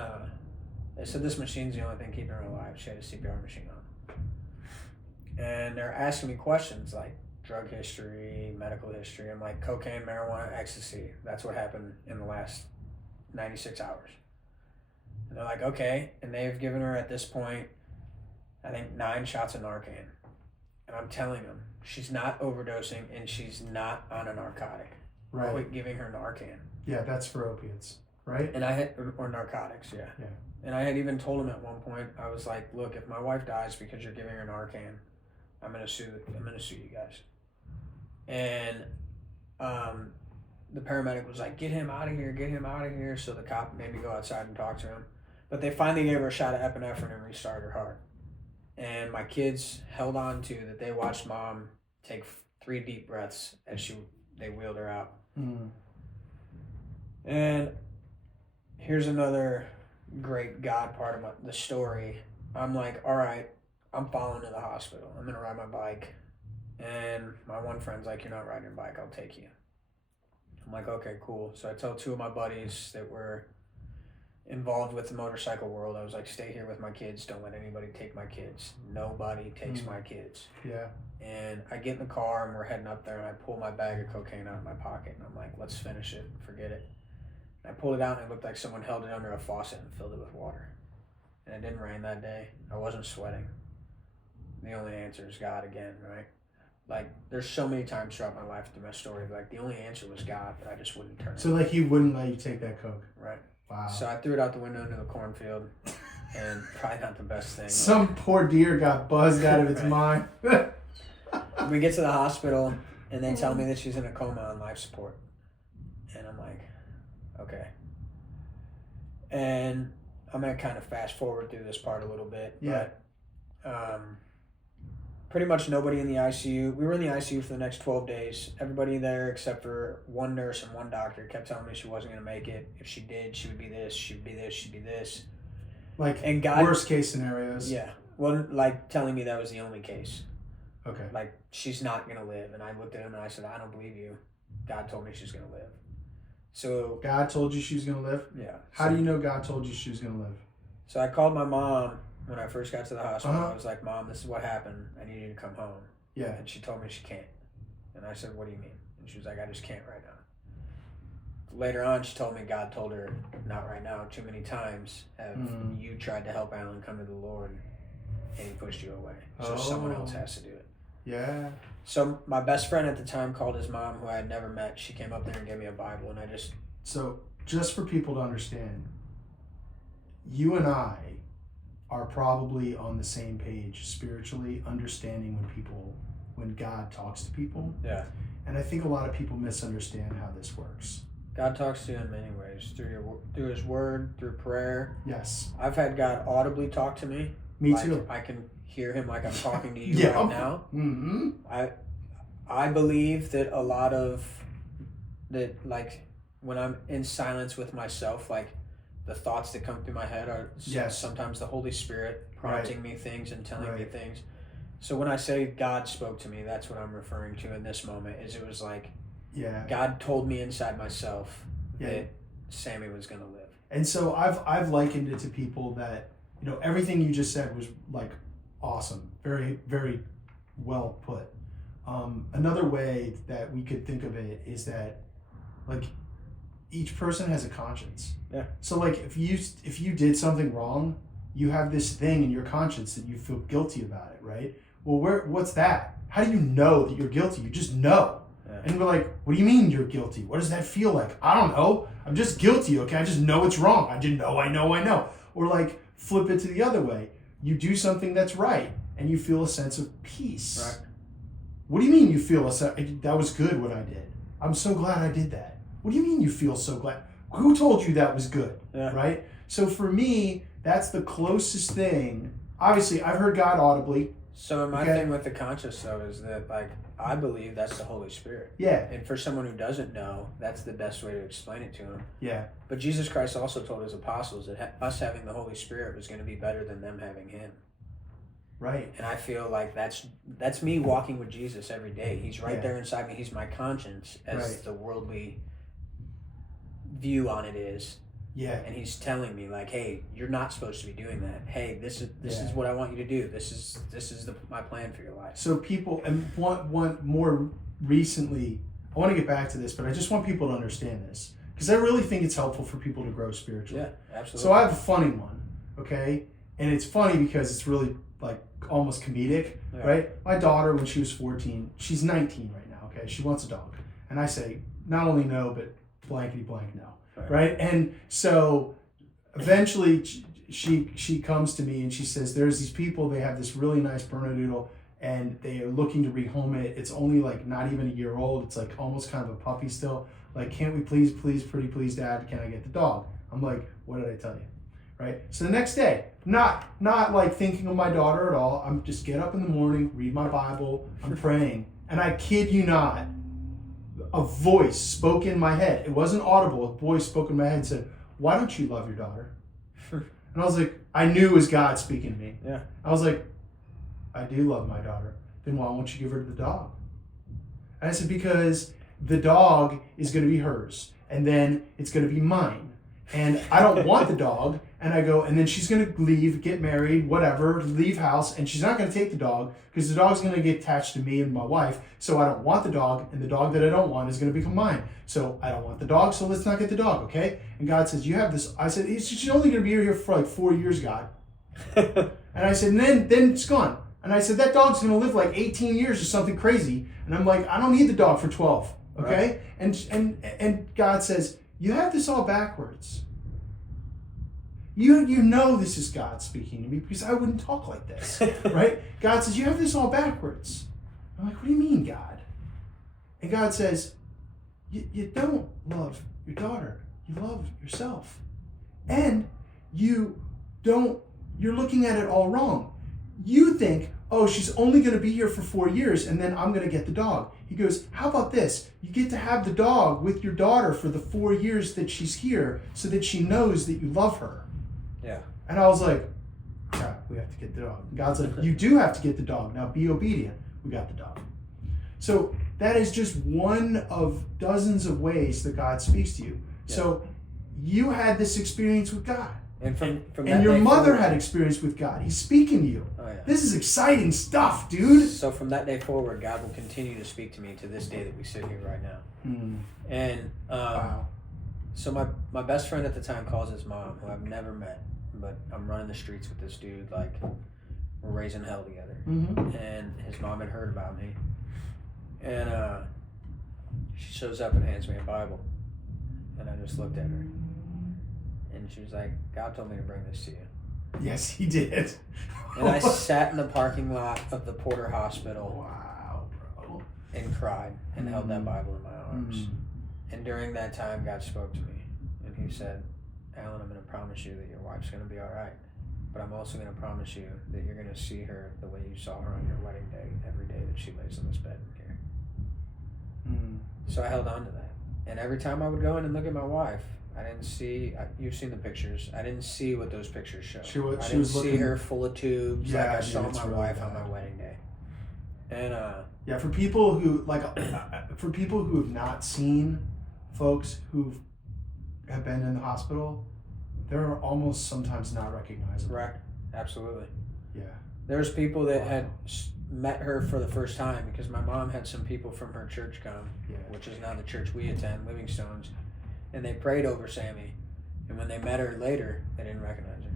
they said, this machine's the only thing keeping her alive. She had a CPR machine on. And they're asking me questions like drug history, medical history. I'm like, cocaine, marijuana, ecstasy. That's what happened in the last 96 hours. And they're like, okay. And they've given her, at this point, I think 9 shots of Narcan. And I'm telling them, she's not overdosing and she's not on a narcotic. Right. Quit giving her Narcan. Yeah, that's for opiates, right? And I had, or narcotics, yeah. Yeah. And I had even told him at one point, I was like, look, if my wife dies because you're giving her Narcan, I'm gonna sue you guys. And the paramedic was like, get him out of here. So the cop made me go outside and talk to him. But they finally gave her a shot of epinephrine and restarted her heart. And my kids held on to that. They watched mom take 3 deep breaths as they wheeled her out. And here's another great God part of the story. I'm like, all right, I'm following to the hospital. I'm gonna ride my bike. And my one friend's like, you're not riding your bike, I'll take you. I'm like, okay, cool. So I tell 2 of my buddies that were involved with the motorcycle world, I was like, stay here with my kids, don't let anybody take my kids. Nobody takes my kids. Yeah. And I get in the car and we're heading up there, and I pull my bag of cocaine out of my pocket, and I'm like, let's finish it, forget it. And I pulled it out, and it looked like someone held it under a faucet and filled it with water. And it didn't rain that day. I wasn't sweating. The only answer is God again, right? Like, there's so many times throughout my life through my story, like, the only answer was God, but I just wouldn't turn it. So, like, he wouldn't let you take that coke? Right. Wow. So I threw it out the window into the cornfield, and probably not the best thing. Some poor deer got buzzed out of its mind. We get to the hospital, and they tell me that she's in a coma on life support. And I'm like, okay. And I'm going to kind of fast forward through this part a little bit. Yeah. But, pretty much nobody in the ICU. We were in the ICU for the next 12 days. Everybody there except for one nurse and one doctor kept telling me she wasn't going to make it. If she did, she would be this, she would be this, she'd be this. Like, and God, worst case scenarios. Yeah. Well, like, telling me that was the only case. Okay. Like, she's not going to live. And I looked at him and I said, I don't believe you. God told me she's going to live. So God told you she was going to live? Yeah. How do you know God told you she was going to live? So I called my mom when I first got to the hospital. Uh-huh. I was like, Mom, this is what happened. I need you to come home. Yeah. And she told me she can't. And I said, what do you mean? And she was like, I just can't right now. Later on, she told me God told her, not right now, too many times have you tried to help Alan come to the Lord and he pushed you away. So someone else has to do it. Yeah. So my best friend at the time called his mom, who I had never met. She came up there and gave me a Bible, and I just... So just for people to understand, you and I are probably on the same page spiritually, understanding when God talks to people. Yeah. And I think a lot of people misunderstand how this works. God talks to you in many ways, through His Word, through prayer. Yes. I've had God audibly talk to me. Me too. I can hear Him like I'm talking to you right now. Mm-hmm. I believe that a lot of that, like when I'm in silence with myself, like the thoughts that come through my head are sometimes the Holy Spirit prompting me things and telling me things. So when I say God spoke to me, that's what I'm referring to in this moment. Is it was like, God told me inside myself that Sammy was going to live. And so I've likened it to people that, everything you just said was like awesome, very, very well put. Another way that we could think of it is that, like, each person has a conscience. Yeah. So like if you did something wrong, you have this thing in your conscience that you feel guilty about it, right? Well, what's that? How do you know that you're guilty? You just know. Yeah. And we're like, what do you mean you're guilty? What does that feel like? I don't know. I'm just guilty, okay? I just know it's wrong. I just know, I know. Or like flip it to the other way. You do something that's right and you feel a sense of peace. Right. What do you mean you feel that was good what I did? I'm so glad I did that. What do you mean you feel so glad? Who told you that was good? Yeah. Right? So for me, that's the closest thing. Obviously, I've heard God audibly. So my thing with the conscious, though, is that, like, I believe that's the Holy Spirit. Yeah. And for someone who doesn't know, that's the best way to explain it to them. Yeah. But Jesus Christ also told His apostles that us having the Holy Spirit was going to be better than them having Him. Right. And I feel like that's me walking with Jesus every day. He's right there inside me. He's my conscience, as the worldly view on it is. Yeah. And He's telling me, like, hey, you're not supposed to be doing that. Hey, this is what I want you to do. This is my plan for your life. So people, and one more recently, I want to get back to this, but I just want people to understand this, because I really think it's helpful for people to grow spiritually. Yeah, absolutely. So I have a funny one, okay? And it's funny because it's really like almost comedic, right? My daughter, when she was 14, she's 19 right now, okay? She wants a dog. And I say, not only no, but blankety blank no. Right? And so eventually she comes to me and she says, there's these people, they have this really nice Bernedoodle and they are looking to rehome it. It's only like not even a year old. It's like almost kind of a puppy still. Like, can't we please, pretty please, Dad, can I get the dog? I'm like, what did I tell you? Right? So the next day, not like thinking of my daughter at all. I'm just get up in the morning, read my Bible, I'm praying. And I kid you not, a voice spoke in my head. It wasn't audible. A voice spoke in my head and said, why don't you love your daughter? And I was like, I knew it was God speaking to me. Yeah. I was like, I do love my daughter. Then why won't you give her the dog? And I said, because the dog is going to be hers. And then it's going to be mine. And I don't want the dog. And I go, and then she's going to leave, get married, whatever, leave house, and she's not going to take the dog because the dog's going to get attached to me and my wife. So I don't want the dog, and the dog that I don't want is going to become mine. So I don't want the dog, so let's not get the dog, okay? And God says, you have this. I said, she's only going to be here for like 4 years, God. And I said, and then it's gone. And I said, that dog's going to live like 18 years or something crazy. And I'm like, I don't need the dog for 12, okay? Right. And God says, you have this all backwards. You know this is God speaking to me because I wouldn't talk like this, right? God says, you have this all backwards. I'm like, what do you mean, God? And God says, you don't love your daughter. You love yourself. And you're looking at it all wrong. You think, oh, she's only going to be here for 4 years and then I'm going to get the dog. He goes, how about this? You get to have the dog with your daughter for the 4 years that she's here so that she knows that you love her. Yeah. And I was like, crap, we have to get the dog. And God's like, you do have to get the dog. Now be obedient. We got the dog. So that is just one of dozens of ways that God speaks to you. Yeah. So you had this experience with God. And from and your mother had experience with God. He's speaking to you. Oh, yeah. This is exciting stuff, dude. So from that day forward, God will continue to speak to me to this day that we sit here right now. And wow. So my best friend at the time calls his mom, who I've never met, but I'm running the streets with this dude. Like, we're raising hell together. And his mom had heard about me. And she shows up and hands me a Bible. And I just looked at her. And she was like, God told me to bring this to you. Yes, he did. And I sat in the parking lot of the Porter Hospital. Wow, bro. And cried and held that Bible in my arms. And during that time, God spoke to me. And he said, Alan, I'm going to promise you that your wife's going to be all right. But I'm also going to promise you that you're going to see her the way you saw her on your wedding day, every day that she lays in this bed here. So I held on to that. And every time I would go in and look at my wife, I didn't see, you've seen the pictures, I didn't see what those pictures show. I didn't see her full of tubes like I saw my wife on my wedding day. And yeah, for people who for people who have not seen folks who have been in the hospital, they're almost sometimes not recognizable. Right, absolutely. Yeah. There's people that had met her for the first time because my mom had some people from her church come, which is now the church we attend, Livingstones, and they prayed over Sammy. And when they met her later, they didn't recognize her.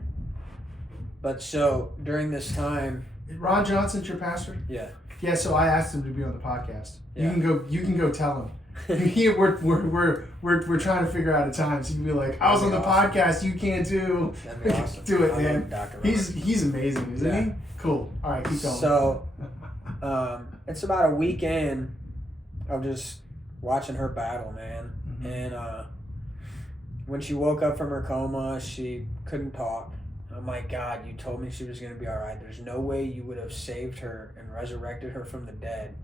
But so during this time, Ron Johnson's your pastor? Yeah. Yeah. So I asked him to be on the podcast. Yeah. You can go tell him. We're trying to figure out a time, so you can be like, I was on the podcast. You can't do. That'd be awesome. Do it, man. He's amazing, isn't he? Cool. All right, keep going. So, it's about a weekend of just watching her battle, man. And when she woke up from her coma, she couldn't talk. I'm like, God, you told me she was going to be all right. There's no way you would have saved her and resurrected her from the dead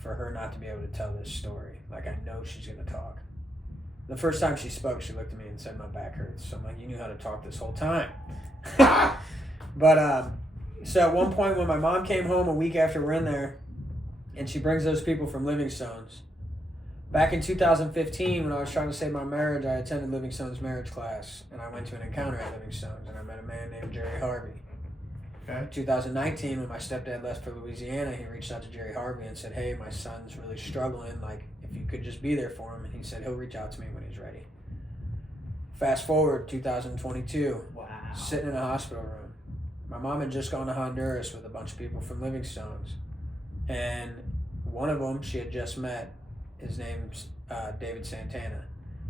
for her not to be able to tell this story. Like, I know she's going to talk. The first time she spoke, she looked at me and said, my back hurts. So I'm like, you knew how to talk this whole time. But, so at one point when my mom came home a week after we're in there, and she brings those people from Livingstones. Back in 2015, when I was trying to save my marriage, I attended Livingstone's marriage class, and I went to an encounter at Livingstone's, and I met a man named Jerry Harvey. Okay. 2019, when my stepdad left for Louisiana, he reached out to Jerry Harvey and said, hey, my son's really struggling, like, if you could just be there for him. And he said he'll reach out to me when he's ready. Fast forward, 2022, wow. Sitting in a hospital room. My mom had just gone to Honduras with a bunch of people from Livingstone's, and one of them she had just met. His name's David Santana.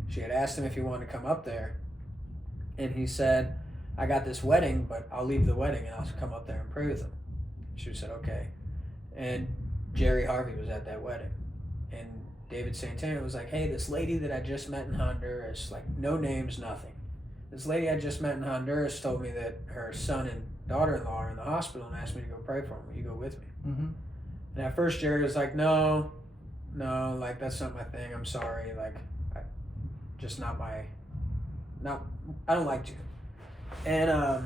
She had asked him if he wanted to come up there, and he said, I got this wedding, but I'll leave the wedding and I'll come up there and pray with him. She said, okay. And Jerry Harvey was at that wedding. And David Santana was like, hey, this lady that I just met in Honduras, like no names, nothing. This lady I just met in Honduras told me that her son and daughter-in-law are in the hospital and asked me to go pray for them. Will you go with me? And at first Jerry was like, no, like that's not my thing. I'm sorry. Like, I don't like to. And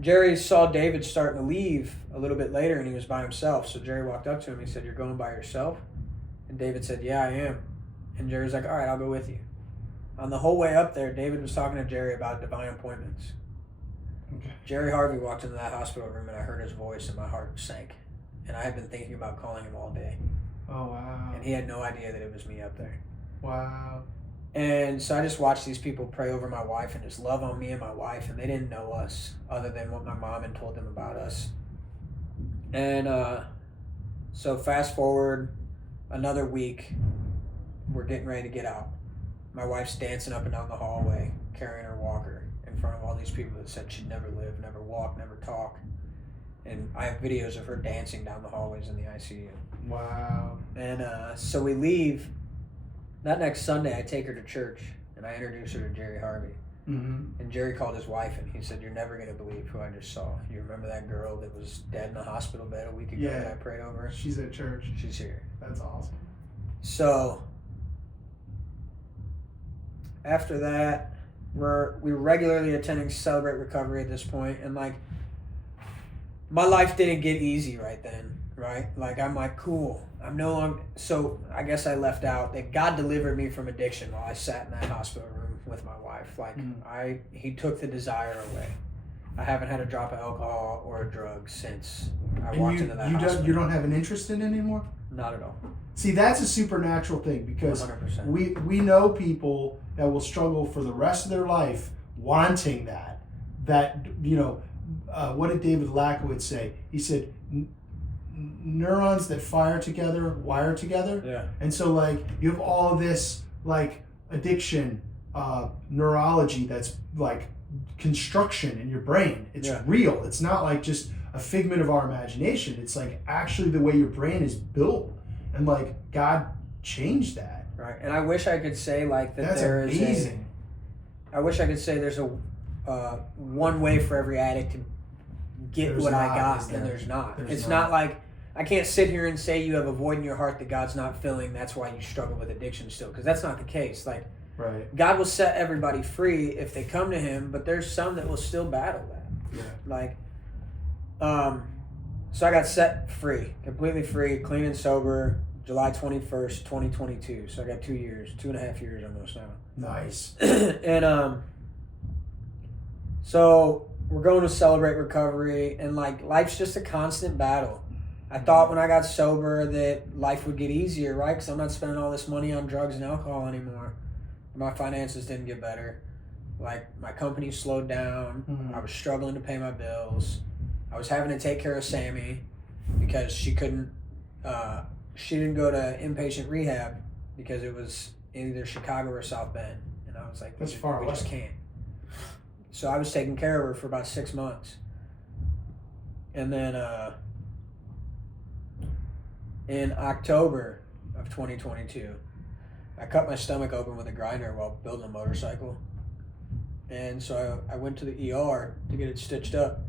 Jerry saw David starting to leave a little bit later, and he was by himself. So Jerry walked up to him. He said, you're going by yourself? And David said, yeah, I am. And Jerry's like, all right, I'll go with you. On the whole way up there, David was talking to Jerry about divine appointments. Okay. Jerry Harvey walked into that hospital room, and I heard his voice, and my heart sank. And I had been thinking about calling him all day. Oh, wow. And he had no idea that it was me up there. Wow. And so I just watched these people pray over my wife and just love on me and my wife, and they didn't know us other than what my mom had told them about us. And so fast forward another week, we're getting ready to get out. My wife's dancing up and down the hallway, carrying her walker in front of all these people that said she'd never live, never walk, never talk. And I have videos of her dancing down the hallways in the ICU. Wow. And so we leave. That next Sunday, I take her to church, and I introduce her to Jerry Harvey. And Jerry called his wife, and he said, you're never going to believe who I just saw. You remember that girl that was dead in the hospital bed a week ago that I prayed over? She's at church. She's here. That's awesome. So after that, we were regularly attending Celebrate Recovery at this point, and like my life didn't get easy right then. right? Like, I'm like, cool. I'm no longer. So I guess I left out that God delivered me from addiction while I sat in that hospital room with my wife. Like, He took the desire away. I haven't had a drop of alcohol or a drug since I walked into that hospital. You don't have an interest in it anymore? Not at all. See, that's a supernatural thing because 100%. we know people that will struggle for the rest of their life wanting that. That, what did David Lackowitz say? He said, neurons that fire together wire together. Yeah. And so, like, you have all this, like, addiction neurology that's, like, construction in your brain. It's real. It's not, like, just a figment of our imagination. It's, like, actually the way your brain is built. And, like, God changed that. Right. And I wish I could say, like, that that's there amazing. is I wish I could say there's a one way for every addict to get what I got, and there's not. It's not like I can't sit here and say you have a void in your heart that God's not filling. That's why you struggle with addiction still, because that's not the case. Like, right. God will set everybody free if they come to Him, but there's some that will still battle that. Yeah. Like, so I got set free, completely free, clean and sober, July 21st, 2022. So I got 2 years, 2.5 years almost now. Nice. And so we're going to celebrate recovery, and like life's just a constant battle. I thought when I got sober that life would get easier, right? Because I'm not spending all this money on drugs and alcohol anymore. My finances didn't get better. Like, my company slowed down. Mm-hmm. I was struggling to pay my bills. I was having to take care of Sammy because she didn't go to inpatient rehab because it was in either Chicago or South Bend. And I was like, that's far away. We just can't. So I was taking care of her for about 6 months. And then in October of 2022, I cut my stomach open with a grinder while building a motorcycle. And so I went to the ER to get it stitched up.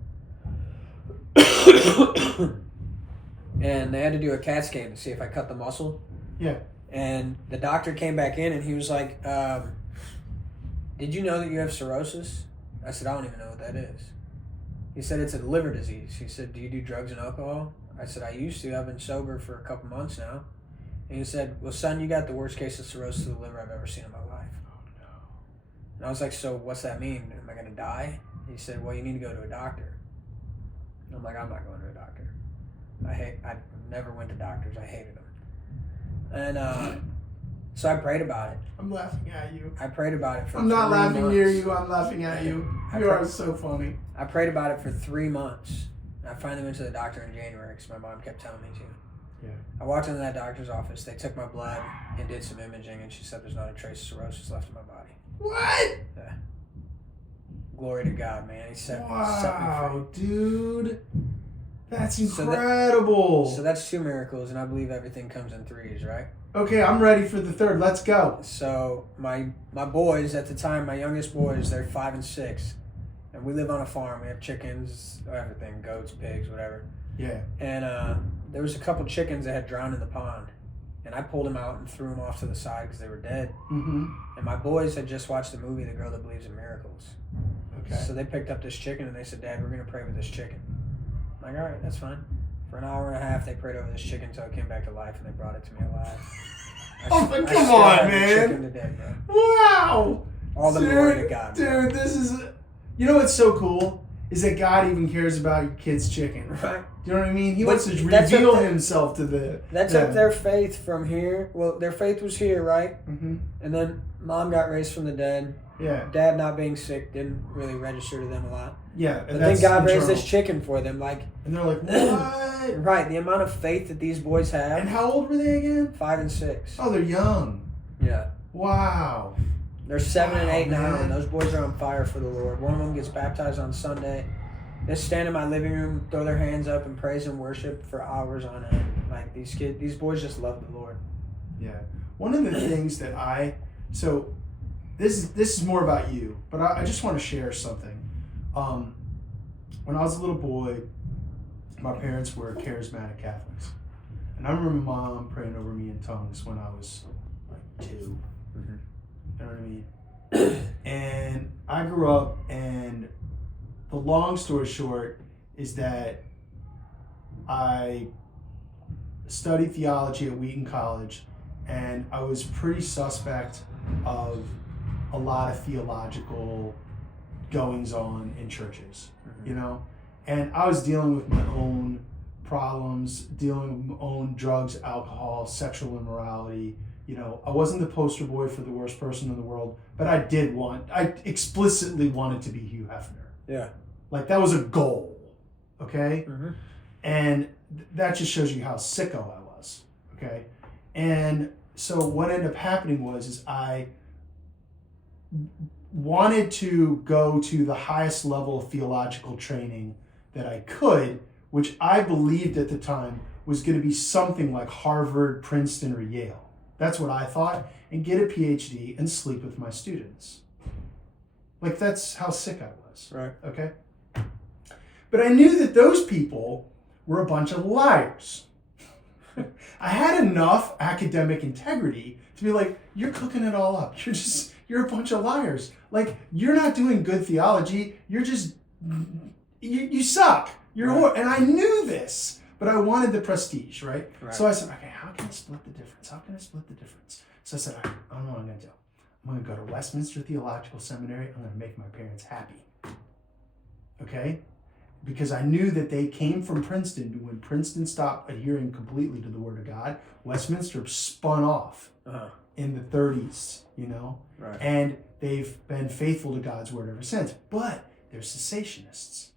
And they had to do a CAT scan to see if I cut the muscle. Yeah. And the doctor came back in and he was like, did you know that you have cirrhosis? I said, I don't even know what that is. He said, it's a liver disease. He said, do you do drugs and alcohol? I said, I used to. I've been sober for a couple months now. And he said, well, son, you got the worst case of cirrhosis of the liver I've ever seen in my life. Oh, no. And I was like, so what's that mean? Am I going to die? He said, well, you need to go to a doctor. And I'm like, I'm not going to a doctor. I never went to doctors. I hated them. And so I prayed about it. I'm laughing at you. I prayed about it for 3 I'm not months. laughing near you. I'm laughing at you. You are so funny. I prayed about it for 3 months. I finally went to the doctor in January because my mom kept telling me to. Yeah. I walked into that doctor's office. They took my blood and did some imaging, and she said there's not a trace of cirrhosis left in my body. What? Yeah. Glory to God, man. He set me free. Wow, dude. That's incredible. So that's 2 miracles, and I believe everything comes in 3s, right? Okay, I'm ready for the third. Let's go. So my boys at the time, my youngest boys, they're 5 and 6. And we live on a farm. We have chickens, everything, goats, pigs, whatever. Yeah. And there was a couple chickens that had drowned in the pond. And I pulled them out and threw them off to the side because they were dead. Mm-hmm. And my boys had just watched the movie The Girl That Believes in Miracles. Okay. So they picked up this chicken and they said, Dad, we're going to pray with this chicken. I'm like, all right, that's fine. For an hour and a half, they prayed over this chicken until it came back to life, and they brought it to me alive. Oh, but come on, man. Chicken today, bro. Wow. All the glory to God. Dude, this is... You know what's so cool? Is that God even cares about your kid's chicken. Right. You know what I mean? He wants to reveal himself to the... That's up their faith from here. Well, their faith was here, right? Mm-hmm. And then Mom got raised from the dead. Yeah. Dad not being sick didn't really register to them a lot. Yeah. But then God raised this chicken for them. Like, and they're like, what? Right. The amount of faith that these boys have. And how old were they again? 5 and 6. Oh, they're young. Yeah. Wow. They're 7 and 8 now, man. and those boys are on fire for the Lord. One of them gets baptized on Sunday. They stand in my living room, throw their hands up, and praise and worship for hours on end. Like, these boys just love the Lord. Yeah. One of the things that so this is more about you, but I just want to share something. When I was a little boy, my parents were charismatic Catholics, and I remember Mom praying over me in tongues when I was like 2. Mm-hmm. You know what I mean? And I grew up, and the long story short is that I studied theology at Wheaton College, and I was pretty suspect of a lot of theological goings on in churches, you know? And I was dealing with my own problems, dealing with my own drugs, alcohol, sexual immorality. You know, I wasn't the poster boy for the worst person in the world, but I explicitly wanted to be Hugh Hefner. Yeah. Like, that was a goal, okay? And that just shows you how sicko I was, okay? And so what ended up happening is I wanted to go to the highest level of theological training that I could, which I believed at the time was going to be something like Harvard, Princeton, or Yale. That's what I thought, and get a PhD and sleep with my students. Like, that's how sick I was. Right. Okay? But I knew that those people were a bunch of liars. I had enough academic integrity to be like, you're cooking it all up. You're a bunch of liars. Like, you're not doing good theology. You're just, you suck. You're right. And I knew this, but I wanted the prestige, right? So I said, okay, how can I split the difference? So I said, all right, I don't know what I'm going to do. I'm going to go to Westminster Theological Seminary. I'm going to make my parents happy. Okay? Because I knew that they came from Princeton. When Princeton stopped adhering completely to the Word of God, Westminster spun off in the 30s, you know? Right. And they've been faithful to God's Word ever since. But they're cessationists.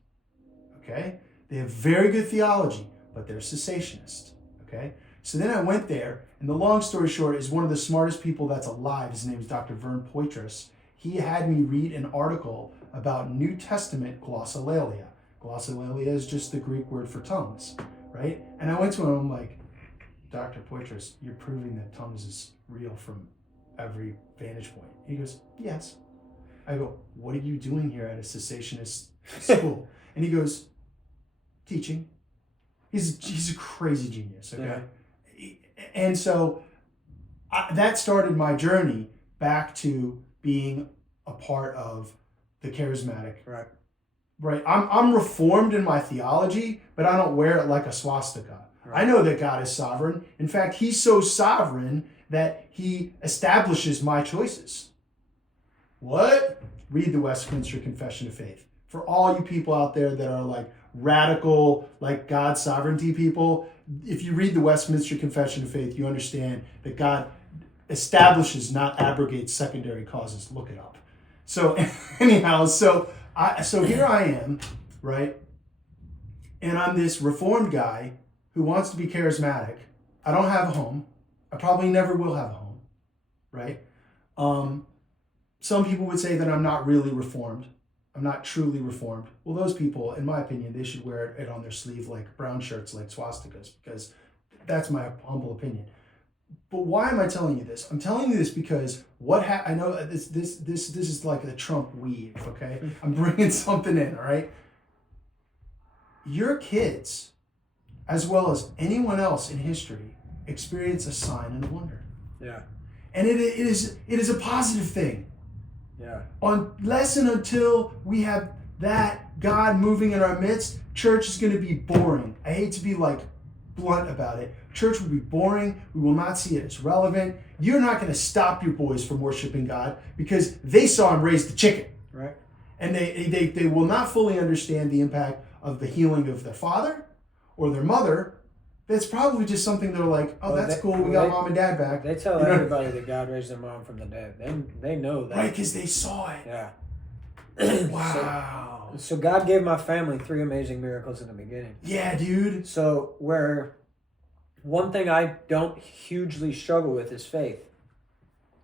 Okay? They have very good theology, but they're cessationists. Okay? So then I went there, and the long story short is one of the smartest people that's alive. His name is Dr. Vern Poitras. He had me read an article about New Testament glossolalia. Glossolalia is just the Greek word for tongues, right? And I went to him, I'm like, Dr. Poitras, you're proving that tongues is real from every vantage point. He goes, yes. I go, what are you doing here at a cessationist school? And he goes, teaching. He's a crazy genius, okay? Yeah. And so that started my journey back to being a part of the charismatic. Right. Right. I'm reformed in my theology, but I don't wear it like a swastika. Right. I know that God is sovereign. In fact, He's so sovereign that He establishes my choices. What? Read the Westminster Confession of Faith. For all you people out there that are like radical, like God's sovereignty people, if you read the Westminster Confession of Faith, you understand that God establishes, not abrogates, secondary causes. Look it up. So anyhow, so here I am, right? And I'm this reformed guy who wants to be charismatic. I don't have a home. I probably never will have a home, right? Some people would say that I'm not really reformed. I'm not truly reformed. Well, those people, in my opinion, they should wear it on their sleeve like brown shirts, like swastikas, because that's my humble opinion. But why am I telling you this? I'm telling you this because I know this is like the Trump weave, okay? I'm bringing something in, all right? Your kids, as well as anyone else in history, experience a sign and a wonder. Yeah. And it is a positive thing. Yeah. Unless and until we have that God moving in our midst, church is going to be boring. I hate to be like blunt about it. Church will be boring. We will not see it as relevant. You're not going to stop your boys from worshiping God because they saw Him raise the chicken. Right. And they will not fully understand the impact of the healing of their father or their mother. That's probably just something they're like, oh, that's cool. We got mom and dad back. They tell everybody that God raised their mom from the dead. They know that. Right, because they saw it. Yeah. Wow. So God gave my family 3 amazing miracles in the beginning. Yeah, dude. So where one thing I don't hugely struggle with is faith.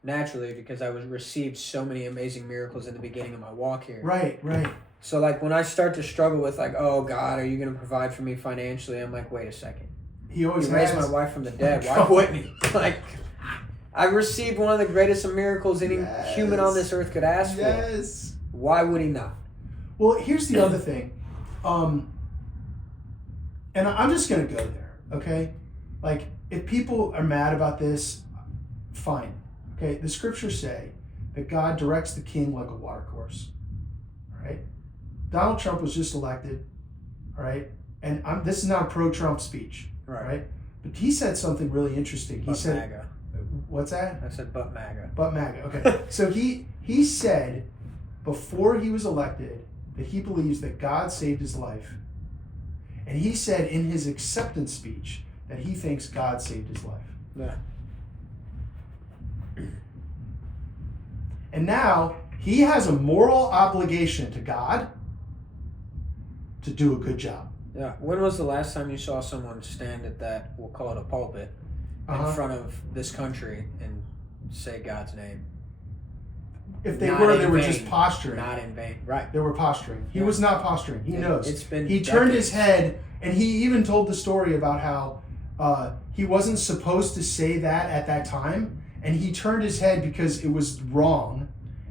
Naturally, because I received so many amazing miracles in the beginning of my walk here. Right. So like when I start to struggle with like, oh God, are you going to provide for me financially? I'm like, wait a second. He always raised my wife from the dead. Why wouldn't He? Like, I received one of the greatest miracles any human on this earth could ask for. Yes. Why would He not? Well, here's the other thing. And I'm just going to go there, okay? Like, if people are mad about this, fine. Okay, the scriptures say that God directs the king like a watercourse. All right? Donald Trump was just elected, all right? And this is not a pro-Trump speech, right? But he said something really interesting. He But said, MAGA. "What's that?" I said but MAGA. But MAGA. Okay. So he said before he was elected that he believes that God saved his life, and he said in his acceptance speech that he thinks God saved his life. Yeah. And now he has a moral obligation to God to do a good job. Yeah. When was the last time you saw someone stand at that, we'll call it a pulpit, in front of this country and say God's name? If they Not were, in they were vain. just posturing. Not in vain. Right. They were posturing. He Yeah. was not posturing. He knows. It's been he turned his decades. head, and he even told the story about how he wasn't supposed to say that at that time, and he turned his head because it was wrong,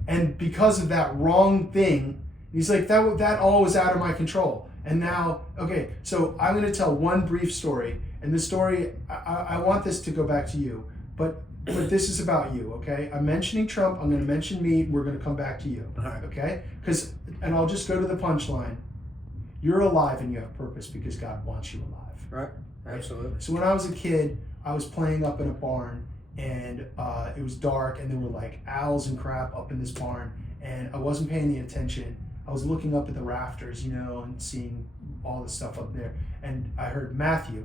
and because of that wrong thing, he's like, that all was out of my control. And now, okay, so I'm going to tell one brief story, and this story, I want this to go back to you, but this is about you, okay? I'm mentioning Trump, I'm going to mention me, we're going to come back to you, All right. okay? And I'll just go to the punchline. You're alive and you have purpose because God wants you alive. Right. Absolutely. So when I was a kid, I was playing up in a barn, and it was dark, and there were like owls and crap up in this barn, and I wasn't paying any attention. I was looking up at the rafters, and seeing all the stuff up there, and I heard Matthew.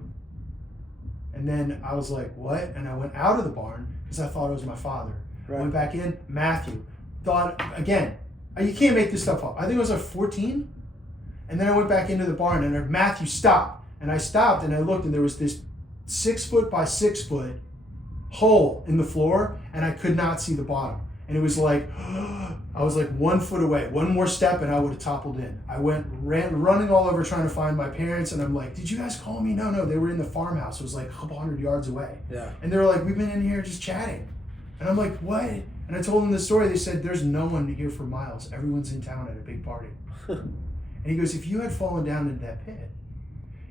And then I was like, what? And I went out of the barn because I thought it was my father. Right. Went back in, Matthew. Thought, again, you can't make this stuff up. I think I was like 14. And then I went back into the barn and I heard, Matthew, stop. And I stopped and I looked, and there was this 6 foot by 6 foot hole in the floor, and I could not see the bottom. And it was like, I was like 1 foot away. One more step and I would have toppled in. I ran running all over trying to find my parents, and I'm like, did you guys call me? No, they were in the farmhouse. It was like a couple 100 yards away. Yeah. And they were like, we've been in here just chatting. And I'm like, what? And I told them the story. They said, there's no one here for miles. Everyone's in town at a big party. And he goes, if you had fallen down into that pit,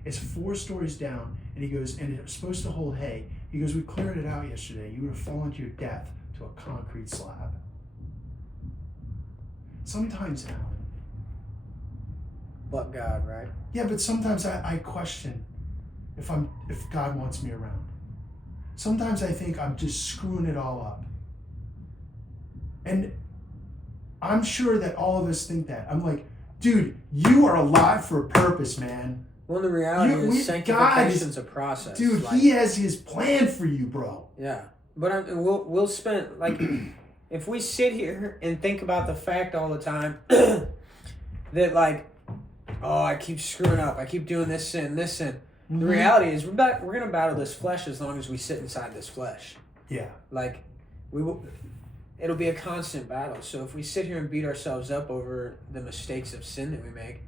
it's 4 stories down. And he goes, and it was supposed to hold hay. He goes, we cleared it out yesterday. You would have fallen to your death to a concrete slab. Sometimes, Alan. But God, right? Yeah, but sometimes I question if God wants me around. Sometimes I think I'm just screwing it all up. And I'm sure that all of us think that. I'm like, dude, you are alive for a purpose, man. Well, the reality is sanctification's a process. Dude, He has His plan for you, bro. Yeah. But we'll spend, like, if we sit here and think about the fact all the time that, like, oh, I keep screwing up, I keep doing this sin. Mm-hmm. The reality is we're going to battle this flesh as long as we sit inside this flesh. Yeah. Like, it'll be a constant battle. So if we sit here and beat ourselves up over the mistakes of sin that we make,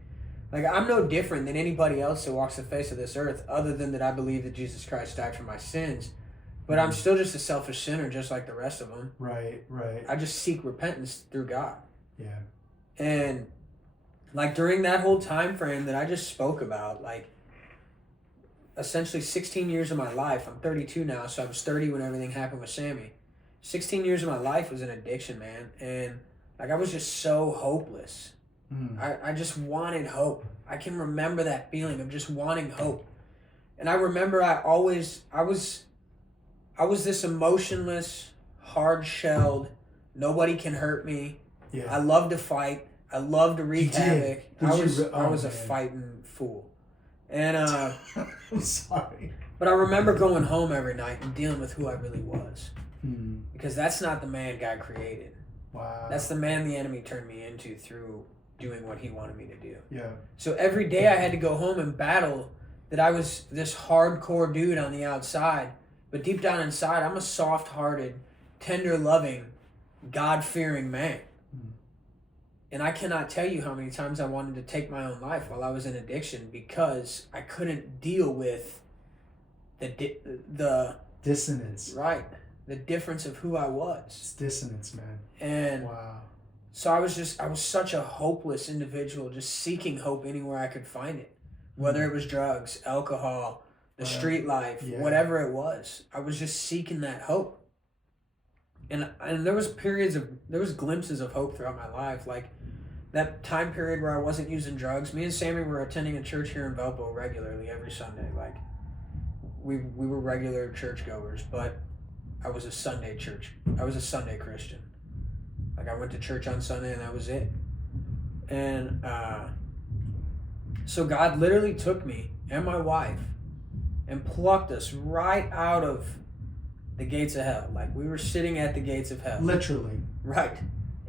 like, I'm no different than anybody else that walks the face of this earth, other than that I believe that Jesus Christ died for my sins. But I'm still just a selfish sinner, just like the rest of them. Right. I just seek repentance through God. Yeah. And, like, during that whole time frame that I just spoke about, like, essentially 16 years of my life, I'm 32 now, so I was 30 when everything happened with Sammy. 16 years of my life was an addiction, man. And, like, I was just so hopeless. I just wanted hope. I can remember that feeling of just wanting hope. And I remember I was this emotionless, hard-shelled, nobody can hurt me. Yeah. I love to fight. I love to wreak havoc. I was a fighting fool. And I'm sorry. But I remember going home every night and dealing with who I really was. Because that's not the man God created. Wow. That's the man the enemy turned me into through doing what he wanted me to do. Yeah. So every day I had to go home and battle that I was this hardcore dude on the outside. But deep down inside, I'm a soft-hearted, tender-loving, God-fearing man. And I cannot tell you how many times I wanted to take my own life while I was in addiction because I couldn't deal with the dissonance. Right. The difference of who I was. It's dissonance, man. And wow. So I was such a hopeless individual, just seeking hope anywhere I could find it. Whether it was drugs, alcohol, the street life, whatever it was. I was just seeking that hope. And there was glimpses of hope throughout my life. Like that time period where I wasn't using drugs. Me and Sammy were attending a church here in Valpo regularly every Sunday. Like we were regular churchgoers, but I was a Sunday Christian. Like, I went to church on Sunday and that was it. And so God literally took me and my wife and plucked us right out of the gates of hell. Like, we were sitting at the gates of hell. Literally. Right.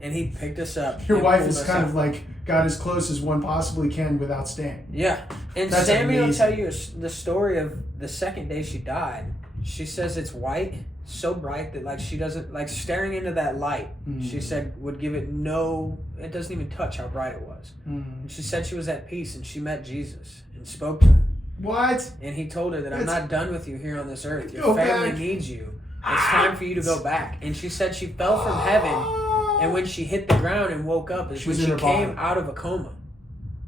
And he picked us up. Your wife is kind of like got as close as one possibly can without staying. Yeah. And That's Sammy amazing. will tell you the story of the second day she died. She says it's white, so bright that, like, she doesn't, like, staring into that light, she said would give it it doesn't even touch how bright it was. And she said she was at peace and she met Jesus and spoke to him. What? And he told her that I'm not done with you here on this earth. Your Go family back. needs you. It's time for you to go back. And she said she fell from heaven, and when she hit the ground and woke up is when she came out of a coma.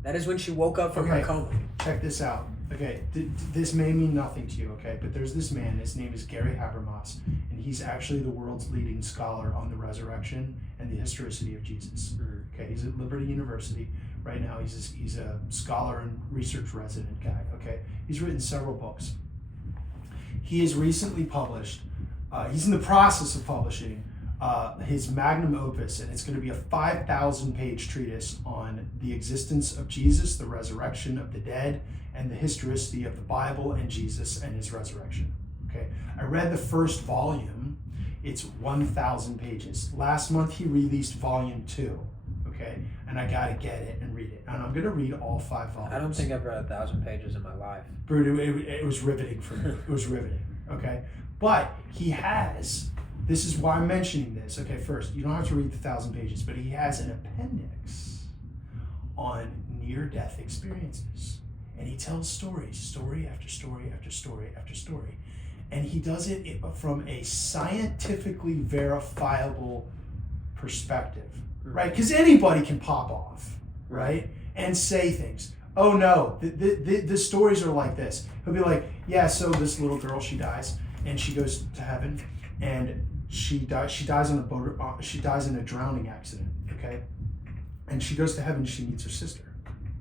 That is when she woke up from her coma. Check this out. Okay, this may mean nothing to you, okay? But there's this man, his name is Gary Habermas, and he's actually the world's leading scholar on the resurrection and the historicity of Jesus. Okay, he's at Liberty University. Right now, he's a scholar and research resident guy, okay? He's written several books. He has recently published, he's in the process of publishing his magnum opus, and it's going to be a 5,000-page treatise on the existence of Jesus, the resurrection of the dead, and the historicity of the Bible and Jesus and his resurrection. Okay, I read the first volume. It's 1,000 pages. Last month he released volume 2. Okay, and I gotta get it and read it, and I'm gonna read all 5 volumes. I don't think I've read 1,000 pages in my life. Brutal. It was riveting for me. It was riveting. Okay, but he has. This is why I'm mentioning this. Okay, first, you don't have to read the 1,000 pages, but he has an appendix on near-death experiences. And he tells story after story after story after story. And he does it from a scientifically verifiable perspective, right? Because anybody can pop off, right? And say things. Oh no, the stories are like this. He'll be like, yeah, so this little girl, she dies, and she goes to heaven, and she dies on a boat, she dies in a drowning accident, okay? And she goes to heaven, she meets her sister,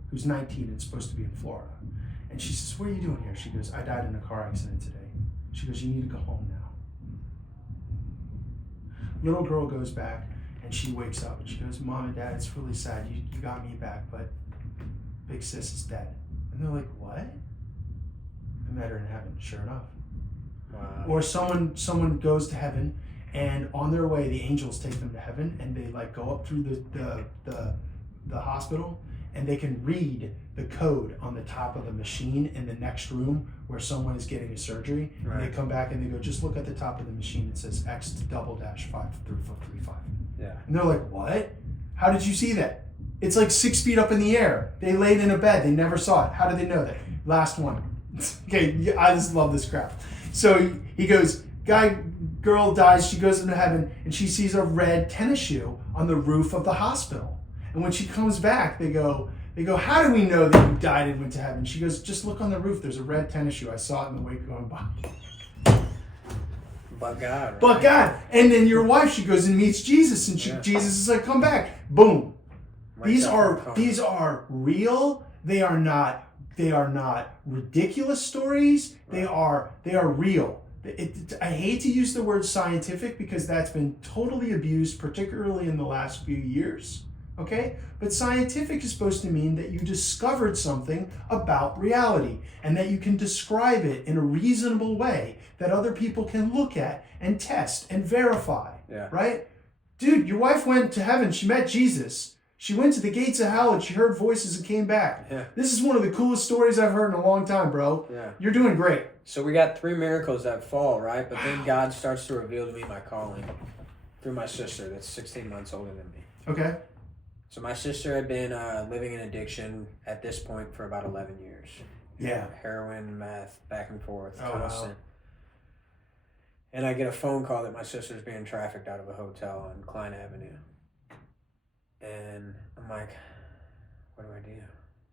who's 19 and supposed to be in Florida. And she says, what are you doing here? She goes, I died in a car accident today. She goes, you need to go home now. Little girl goes back and she wakes up and she goes, Mom and Dad, it's really sad. You got me back, but big sis is dead. And they're like, what? I met her in heaven, sure enough. Wow. Or someone goes to heaven, and on their way the angels take them to heaven, and they like go up through the hospital, and they can read the code on the top of the machine in the next room where someone is getting a surgery. Right. And they come back and they go, just look at the top of the machine. It says X_53535. Yeah. And they're like, what? How did you see that? It's like 6 feet up in the air. They laid in a bed. They never saw it. How did they know that? Last one. Okay, I just love this crap. So he goes, girl dies, she goes into heaven, and she sees a red tennis shoe on the roof of the hospital. And when she comes back, they go, how do we know that you died and went to heaven? She goes, just look on the roof. There's a red tennis shoe. I saw it in the wake going by. But God. Right? But God. And then your wife, she goes and meets Jesus, and Jesus is like, come back. Boom. Right. These are real. They are not ridiculous stories. Right. They are real. I hate to use the word scientific because that's been totally abused, particularly in the last few years. Okay? But scientific is supposed to mean that you discovered something about reality and that you can describe it in a reasonable way that other people can look at and test and verify. Yeah. Right? Dude, your wife went to heaven. She met Jesus. She went to the gates of hell and she heard voices and came back. Yeah. This is one of the coolest stories I've heard in a long time, bro. Yeah. You're doing great. So we got 3 miracles that fall, right? But then God starts to reveal to me my calling through my sister that's 16 months older than me. Okay. So my sister had been living in addiction at this point for about 11 years. Yeah. Heroin, meth, back and forth, Oh, constant. wow. And I get a phone call that my sister's being trafficked out of a hotel on Klein Avenue. And I'm like, what do I do?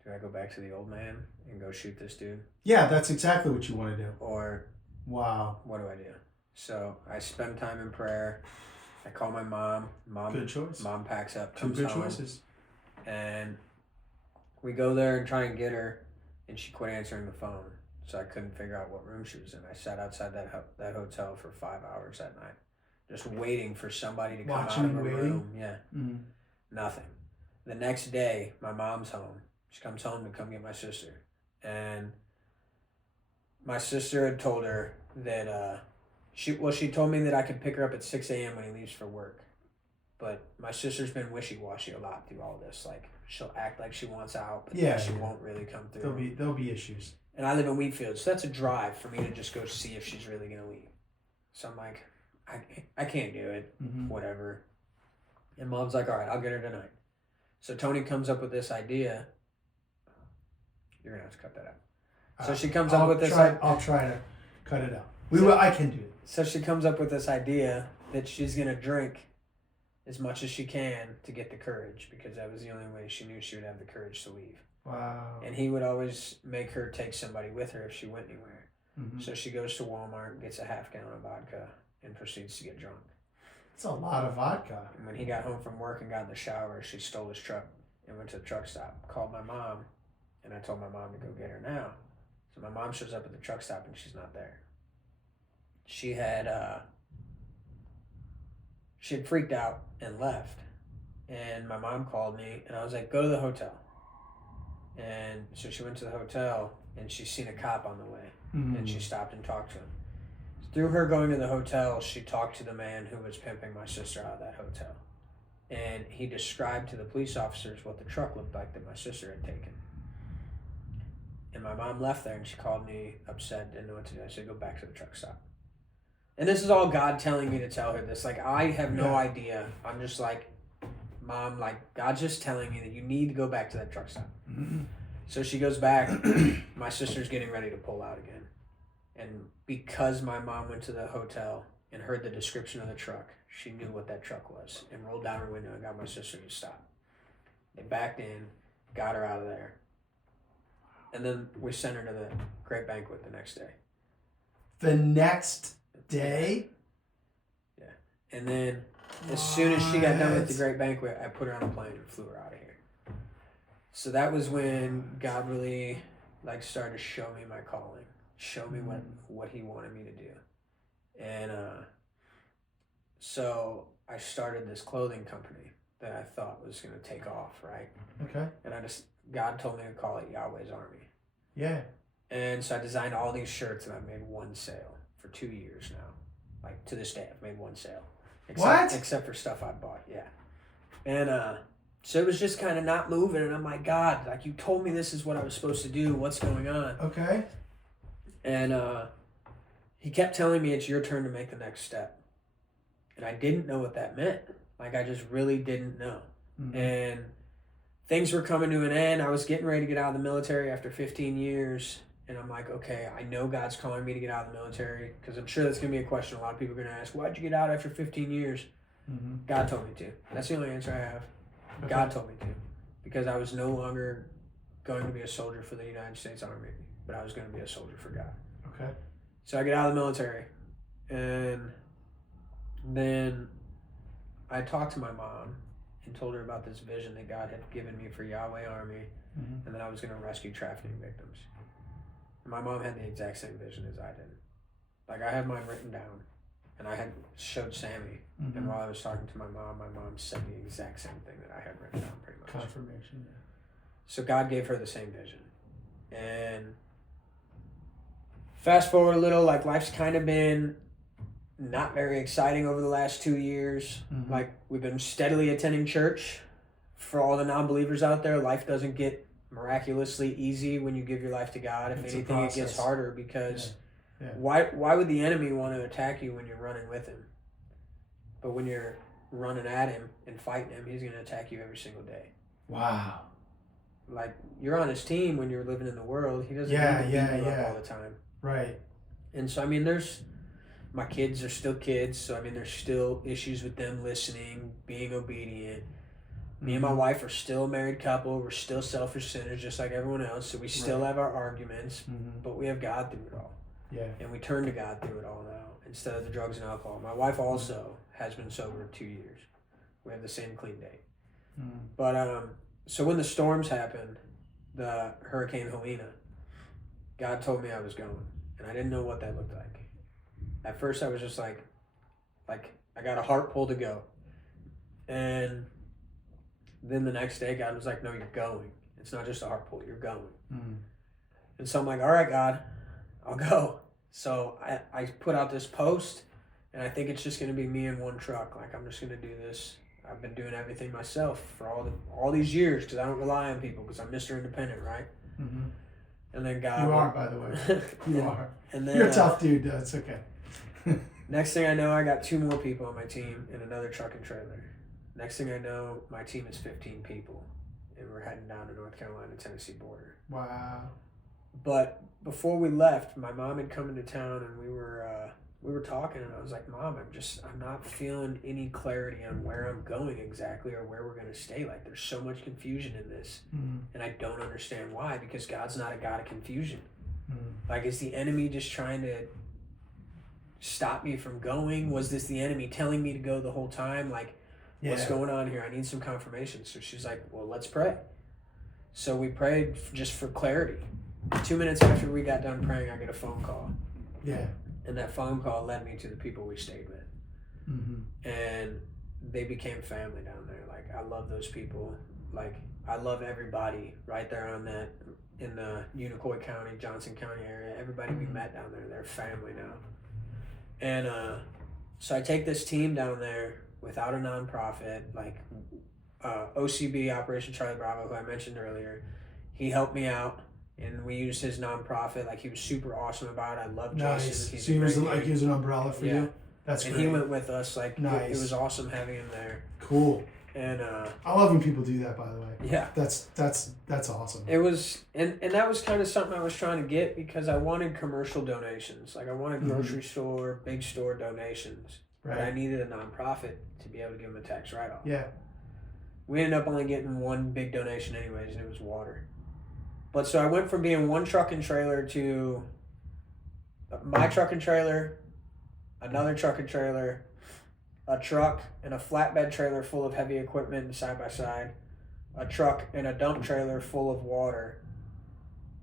Do I go back to the old man and go shoot this dude? Yeah, that's exactly what you want to do. Or wow, what do I do? So I spend time in prayer. I call my mom. Good choice. Mom packs up, Two comes good home, choices. and we go there and try and get her, and she quit answering the phone. so I couldn't figure out what room she was in. I sat outside that hotel for 5 hours that night, just waiting for somebody to come out of a room. Yeah, nothing. The next day, my mom's home. She comes home to come get my sister, and my sister had told her that she told me that I could pick her up at 6 a.m. when he leaves for work. But my sister's been wishy-washy a lot through all this. Like, she'll act like she wants out, but then she won't really come through. There'll be issues. And I live in Wheatfield, so that's a drive for me to just go see if she's really going to leave. So I'm like, I can't do it. Whatever. And Mom's like, all right, I'll get her tonight. So Tony comes up with this idea. You're going to have to cut that out. So she comes up with this. I'll try to cut it out. I can do it. So she comes up with this idea that she's going to drink as much as she can to get the courage, because that was the only way she knew she would have the courage to leave. Wow. And he would always make her take somebody with her if she went anywhere. So she goes to Walmart, gets a half gallon of vodka, and proceeds to get drunk. That's a lot of vodka. And when he got home from work and got in the shower, she stole his truck and went to the truck stop, called my mom, and I told my mom to go get her now. So my mom shows up at the truck stop and she's not there. She had freaked out and left. And my mom called me and I was like, go to the hotel. And so she went to the hotel and she's seen a cop on the way. And she stopped and talked to him. Through her going to the hotel, she talked to the man who was pimping my sister out of that hotel. And he described to the police officers what the truck looked like that my sister had taken. And my mom left there and she called me upset, didn't know what to do. I said, go back to the truck stop. And this is all God telling me to tell her this. Like, I have no idea. I'm just like, Mom, like, God's just telling me that you need to go back to that truck stop. So she goes back. My sister's getting ready to pull out again. And because my mom went to the hotel and heard the description of the truck, she knew what that truck was and rolled down her window and got my sister to stop. They backed in, got her out of there. And then we sent her to the great banquet the next day. The next day? Yeah. And then as soon as she got done with the great banquet, I put her on a plane and flew her out of here. So that was when God really started to show me my calling, show me what he wanted me to do. And so I started this clothing company that I thought was going to take off, right? Okay. And God told me to call it Yahweh's Army. Yeah. And so I designed all these shirts and I've made one sale for 2 years now. Like, to this day, I've made one sale. Except for stuff I bought, yeah. And so it was just kind of not moving, and I'm like, God, like, you told me this is what I was supposed to do. What's going on? Okay. And he kept telling me it's your turn to make the next step. And I didn't know what that meant. Like, I just really didn't know. And things were coming to an end. I was getting ready to get out of the military after 15 years. And I'm like, okay, I know God's calling me to get out of the military, because I'm sure that's going to be a question a lot of people are going to ask. Why'd you get out after 15 years? God told me to. That's the only answer I have. Okay. God told me to. Because I was no longer going to be a soldier for the United States Army, but I was going to be a soldier for God. Okay. So I get out of the military. And then I talked to my mom and told her about this vision that God had given me for Yahweh Army, and that I was going to rescue trafficking victims. And my mom had the exact same vision as I did. Like, I had mine written down, and I had showed Sammy, and while I was talking to my mom said the exact same thing that I had written down, pretty much. Confirmation, yeah. So God gave her the same vision. And fast forward a little, like, life's kind of been not very exciting over the last 2 years. Like, we've been steadily attending church. For all the non-believers out there, life doesn't get miraculously easy when you give your life to God. If anything, it gets harder, because why would the enemy want to attack you when you're running with him? But when you're running at him and fighting him, he's going to attack you every single day. Wow. Like, you're on his team when you're living in the world. He doesn't need to beat you up all the time. Right. And so, I mean, my kids are still kids, so I mean, there's still issues with them listening, being obedient. Me and my wife are still a married couple. We're still selfish sinners just like everyone else. So we still have our arguments, but we have God through it all. Yeah. And we turn to God through it all now instead of the drugs and alcohol. My wife also has been sober 2 years. We have the same clean date. But so when the storms happened, the Hurricane Helena, God told me I was going, and I didn't know what that looked like. At first, I was just like I got a heart pull to go, and then the next day, God was like, "No, you're going. It's not just a heart pull. You're going." Mm. And so I'm like, "All right, God, I'll go." So I put out this post, and I think it's just going to be me and one truck. Like, I'm just going to do this. I've been doing everything myself for all these years because I don't rely on people because I'm Mr. Independent, right? Mm-hmm. And then God... You are, by the way. You are. And then, you're a tough dude, though. It's okay. Next thing I know, I got 2 more people on my team and another truck and trailer. Next thing I know, my team is 15 people, and we're heading down to North Carolina, Tennessee border. Wow. But before we left, my mom had come into town, and we were talking, and I was like, "Mom, I'm not feeling any clarity on where I'm going exactly or where we're going to stay. Like, there's so much confusion in this, and I don't understand why, because God's not a God of confusion. Like, is the enemy just trying to stop me from going? Was this the enemy telling me to go the whole time? Like, what's going on here? I need some confirmation." So she's like, "Well, let's pray." So we prayed just for clarity. 2 minutes after we got done praying, I get a phone call. Yeah. And that phone call led me to the people we stayed with. Mm-hmm. And they became family down there. Like, I love those people. Like, I love everybody right there on that, in the Unicoi County, Johnson County area. Everybody we met down there, they're family now. And so I take this team down there without a nonprofit, like OCB, Operation Charlie Bravo, who I mentioned earlier. He helped me out, and we used his nonprofit. Like, he was super awesome about it. I love Nice. Jason. So he was like, he was an umbrella for you? That's and great. he went with us. Like, nice. It was awesome having him there. Cool. And I love when people do that, by the way. Yeah. That's awesome. It was, and that was kind of something I was trying to get, because I wanted commercial donations. Like, I wanted grocery store, big store donations. Right. But I needed a nonprofit to be able to give them a tax write-off. Yeah. We ended up only getting one big donation anyways, and it was water. But so I went from being one truck and trailer to my truck and trailer, another truck and trailer, a truck and a flatbed trailer full of heavy equipment side by side, a truck and a dump trailer full of water,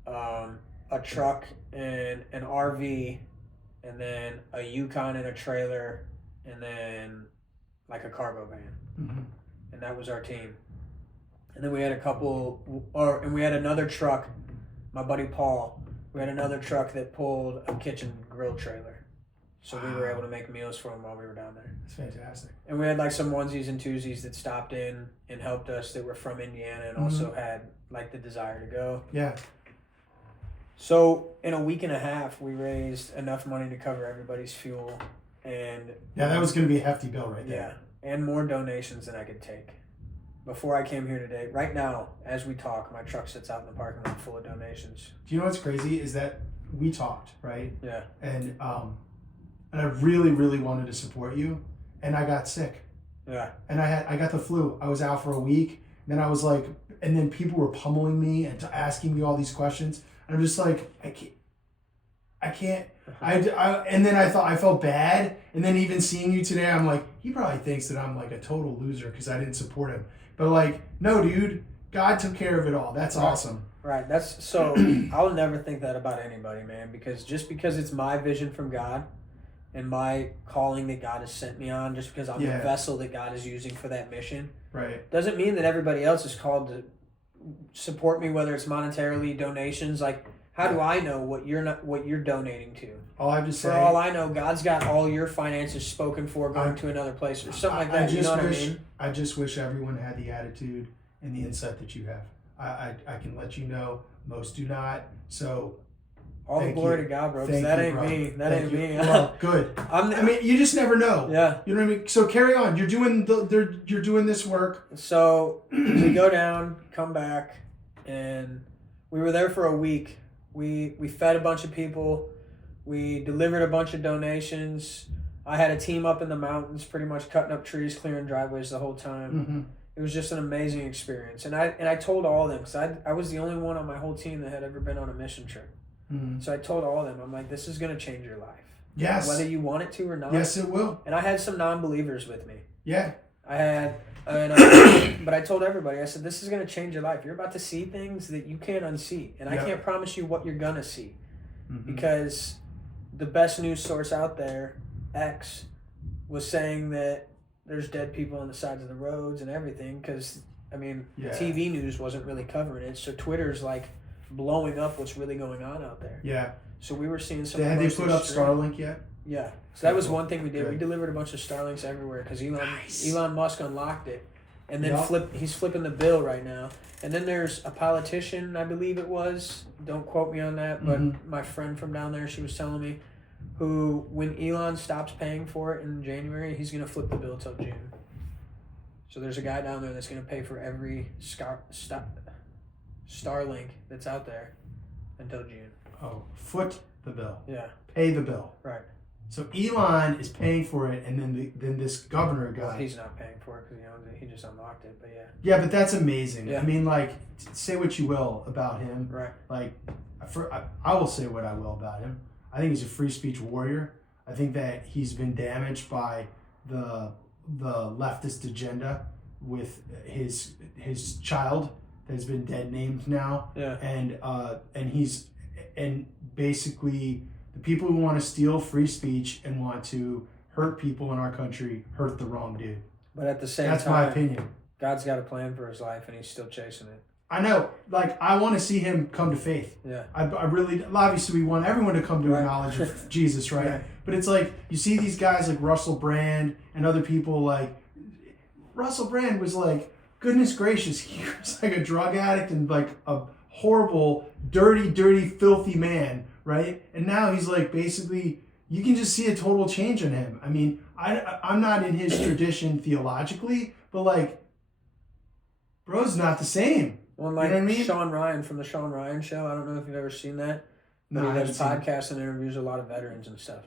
a truck and an RV, and then a Yukon and a trailer, and then like a cargo van. Mm-hmm. And that was our team. And then we had and we had another truck, my buddy Paul, we had another truck that pulled a kitchen grill trailer. So we were able to make meals for him while we were down there. That's fantastic. And we had like some onesies and twosies that stopped in and helped us that were from Indiana and also had like the desire to go. Yeah. So in a week and a half, we raised enough money to cover everybody's fuel. And yeah, that was going to be a hefty bill right there. Yeah, and more donations than I could take. Before I came here today, right now, as we talk, my truck sits out in the parking lot full of donations. Do you know what's crazy is that we talked, right? Yeah. And I really, really wanted to support you, and I got sick. Yeah. And I got the flu. I was out for a week. Then I was like, and then people were pummeling me and asking me all these questions. And I'm just like, I can't. And then I felt bad. And then even seeing you today, I'm like, he probably thinks that I'm like a total loser because I didn't support him. But like, no, dude, God took care of it all. That's awesome. Right. That's so. I'll never think that about anybody, man. Because just because it's my vision from God, and my calling that God has sent me on, just because I'm the vessel that God is using for that mission, right, doesn't mean that everybody else is called to support me, whether it's monetarily, donations. Like, how do I know what you're donating to? All I have to say, for all I know, God's got all your finances spoken for going to another place or something like that. You know what I mean? I just wish everyone had the attitude and the insight that you have. I can let you know most do not. So all the glory to God, bro. Because that ain't me. That ain't me. Well, good. I mean, you just never know. Yeah. You know what I mean? So carry on. You're doing this work. So we go down, come back, and we were there for a week. We fed a bunch of people. We delivered a bunch of donations. I had a team up in the mountains, pretty much cutting up trees, clearing driveways the whole time. Mm-hmm. It was just an amazing experience. And I told all of them, because I was the only one on my whole team that had ever been on a mission trip. Mm-hmm. So I told all of them, I'm like, this is going to change your life. Yes. Whether you want it to or not. Yes, it will. And I had some non-believers with me. Yeah. But I told everybody, I said, this is going to change your life. You're about to see things that you can't unsee. And I can't promise you what you're going to see. because the best news source out there, X, was saying that there's dead people on the sides of the roads and everything because, I mean, TV news wasn't really covering it. So Twitter's like blowing up what's really going on out there. Yeah. So we were seeing some. Have they put up Starlink yet? Yeah. So that was one thing we did. We delivered a bunch of Starlinks everywhere because Elon Musk unlocked it. And then he's flipping the bill right now. And then there's a politician, I believe it was. Don't quote me on that, but my friend from down there, she was telling me, who, when Elon stops paying for it in January, he's going to flip the bill till June. So there's a guy down there that's going to pay for every Starlink that's out there until June. Oh, foot the bill. Yeah. Pay the bill. Right. So Elon is paying for it, and then this governor guy. Well, he's not paying for it because he owns it. He just unlocked it, but yeah. Yeah, but that's amazing. Yeah. I mean, like, say what you will about him. Right. Like, I will say what I will about him. I think he's a free speech warrior. I think that he's been damaged by the leftist agenda with his child that has been dead named now. Yeah. And basically the people who want to steal free speech and want to hurt people in our country hurt the wrong dude. But at the same time, that's my opinion. God's got a plan for his life, and he's still chasing it. I know. Like, I want to see him come to faith. Yeah. I really, obviously, we want everyone to come to a knowledge of Jesus, right? But it's like, you see these guys like Russell Brand and other people like, Russell Brand was like, goodness gracious, he was like a drug addict and like a horrible, dirty, filthy man, right? And now he's like, basically, you can just see a total change in him. I mean, I'm not in his tradition theologically, but like, bro's not the same. Well, like, you know what I mean? Sean Ryan from the Sean Ryan Show. I don't know if you've ever seen that. No, he does podcasts and interviews a lot of veterans and stuff.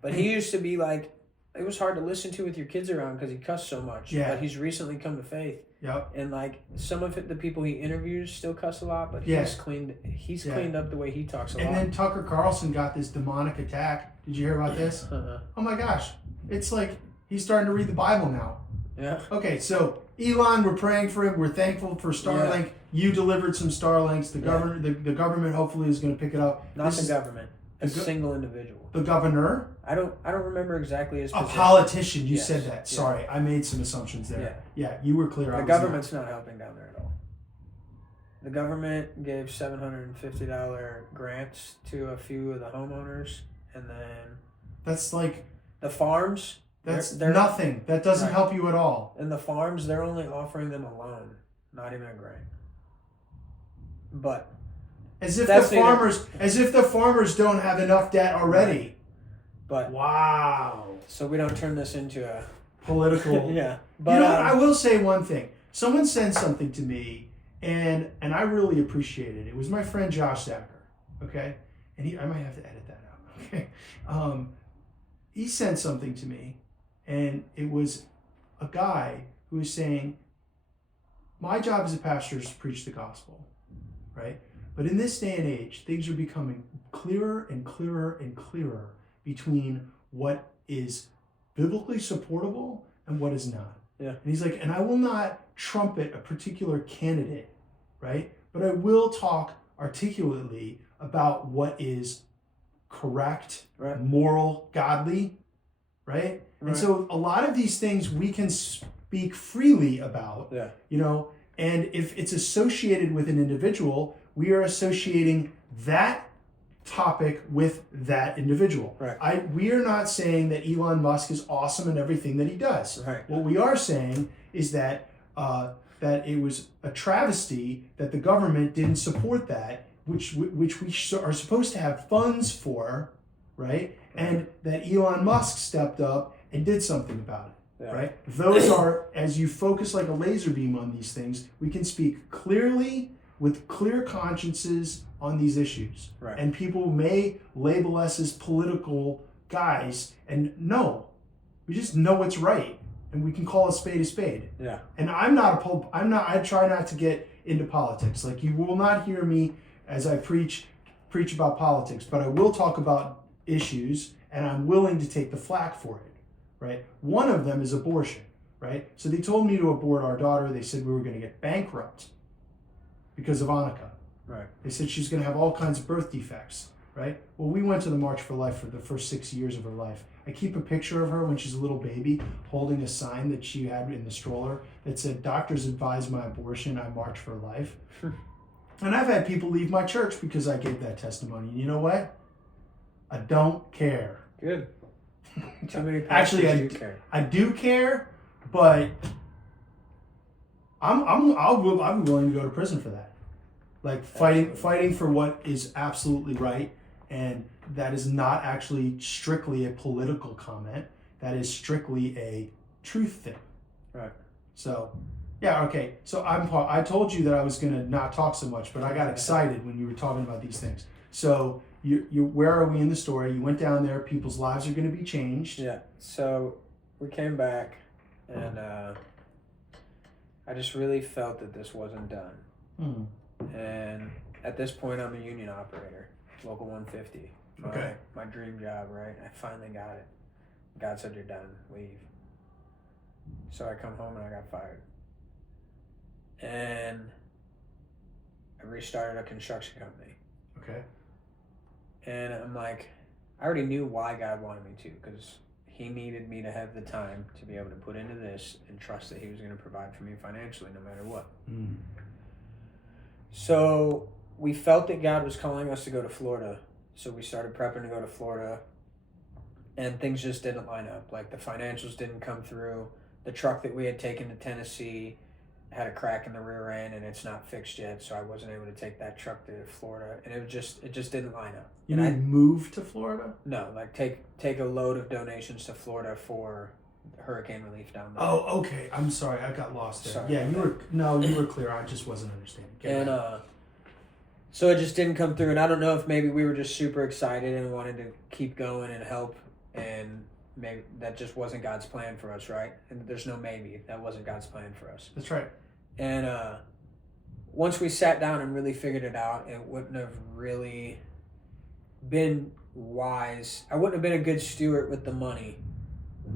But he used to be like, it was hard to listen to with your kids around because he cussed so much. Yeah. But he's recently come to faith. Yep. And like some of the people he interviews still cuss a lot, but he's cleaned up the way he talks a lot. And then Tucker Carlson got this demonic attack. Did you hear about this? Oh my gosh. It's like he's starting to read the Bible now. Yeah. Okay, so Elon, we're praying for him. We're thankful for Starlink. Yeah. You delivered some Starlinks. The government hopefully is going to pick it up. Not the government. A single individual. The governor? I don't remember exactly his position. A politician. You said that. Sorry, I made some assumptions there. Yeah, you were clear. The government's not helping down there at all. The government gave $750 grants to a few of the homeowners, and then that's like the farms. That's nothing. That doesn't help you at all. And the farms, they're only offering them a loan, not even a grant. But as if the farmers don't have enough debt already. Right. But wow. So we don't turn this into a political. Yeah. But you know, I will say one thing. Someone sent something to me, and I really appreciate it. It was my friend Josh Zacker. Okay, and I might have to edit that out. Okay, he sent something to me, and it was a guy who was saying, "My job as a pastor is to preach the gospel, right? But in this day and age, things are becoming clearer and clearer and clearer between what is biblically supportable and what is not." Yeah. And he's like, and I will not trumpet a particular candidate, right? But I will talk articulately about what is correct, moral, godly, right? And so a lot of these things we can speak freely about, you know, and if it's associated with an individual, we are associating that topic with that individual. Right. We are not saying that Elon Musk is awesome in everything that he does. Right. What we are saying is that that it was a travesty that the government didn't support that, which we are supposed to have funds for, right? And that Elon Musk stepped up and did something about it. Yeah. Right? Those are, as you focus like a laser beam on these things, we can speak clearly with clear consciences on these issues. Right. And people may label us as political guys, and no, we just know what's right, and we can call a spade a spade. Yeah. And I try not to get into politics. Like, you will not hear me as I preach about politics, but I will talk about issues, and I'm willing to take the flack for it, right? One of them is abortion, right? So they told me to abort our daughter. They said we were going to get bankrupt because of Annika. Right. They said she's going to have all kinds of birth defects. right? Well, we went to the March for Life for the first 6 years of her life. I keep a picture of her when she's a little baby holding a sign that she had in the stroller that said, "Doctors advise my abortion, I march for life." And I've had people leave my church because I gave that testimony. And you know what? I don't care. Good. Too many Actually, pastors do care. I do care, but I'm willing to go to prison for that. Like fighting for what is absolutely right, and that is not actually strictly a political comment. That is strictly a truth thing. Right. So, yeah, okay. So I told you that I was gonna not talk so much, but I got excited when you were talking about these things. So you where are we in the story? You went down there. People's lives are gonna be changed. Yeah. So we came back, and I just really felt that this wasn't done. Hmm. And at this point, I'm a union operator, local 150. My dream job, right? I finally got it. God said, "You're done. Leave." So I come home and I got fired. And I restarted a construction company. Okay. And I'm like, I already knew why God wanted me to, because He needed me to have the time to be able to put into this and trust that He was going to provide for me financially no matter what. Mm. So we felt that God was calling us to go to Florida. So we started prepping to go to Florida, and things just didn't line up. Like, the financials didn't come through. The truck that we had taken to Tennessee had a crack in the rear end, and it's not fixed yet. So I wasn't able to take that truck to Florida, and it just didn't line up. You mean move to Florida? No, like take a load of donations to Florida for hurricane relief down there. Oh, okay. I'm sorry, I got lost there. Sorry. Yeah, you were clear. I just wasn't understanding. So it just didn't come through, and I don't know if maybe we were just super excited and wanted to keep going and help, and maybe that just wasn't God's plan for us, right? And there's no maybe. That wasn't God's plan for us. That's right. And once we sat down and really figured it out, it wouldn't have really been wise. I wouldn't have been a good steward with the money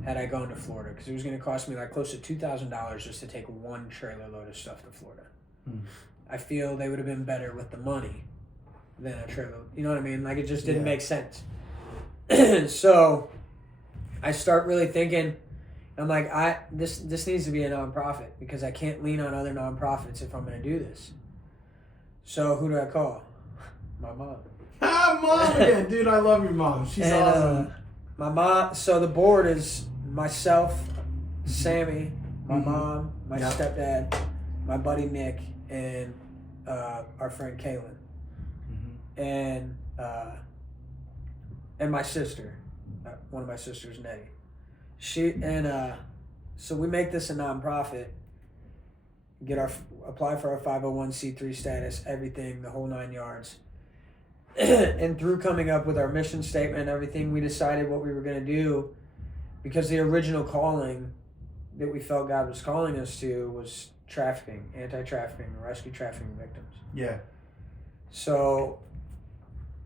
had I gone to Florida, because it was going to cost me like close to $2,000 just to take one trailer load of stuff to Florida. Hmm. I feel they would have been better with the money than a trailer. You know what I mean? Like, it just didn't make sense. So I start really thinking, I'm like, this needs to be a nonprofit, because I can't lean on other nonprofits if I'm going to do this. So who do I call? My mom. Mom again. Dude, I love your mom. She's awesome. My mom, so the board is myself, Sammy, my mom, my stepdad, my buddy Nick, and our friend Kaylin, and my sister, one of my sisters, Nettie. So we make this a nonprofit, apply for our 501c3 status, everything, the whole 9 yards. And through coming up with our mission statement and everything, we decided what we were going to do, because the original calling that we felt God was calling us to was trafficking, anti-trafficking, rescue trafficking victims. Yeah. So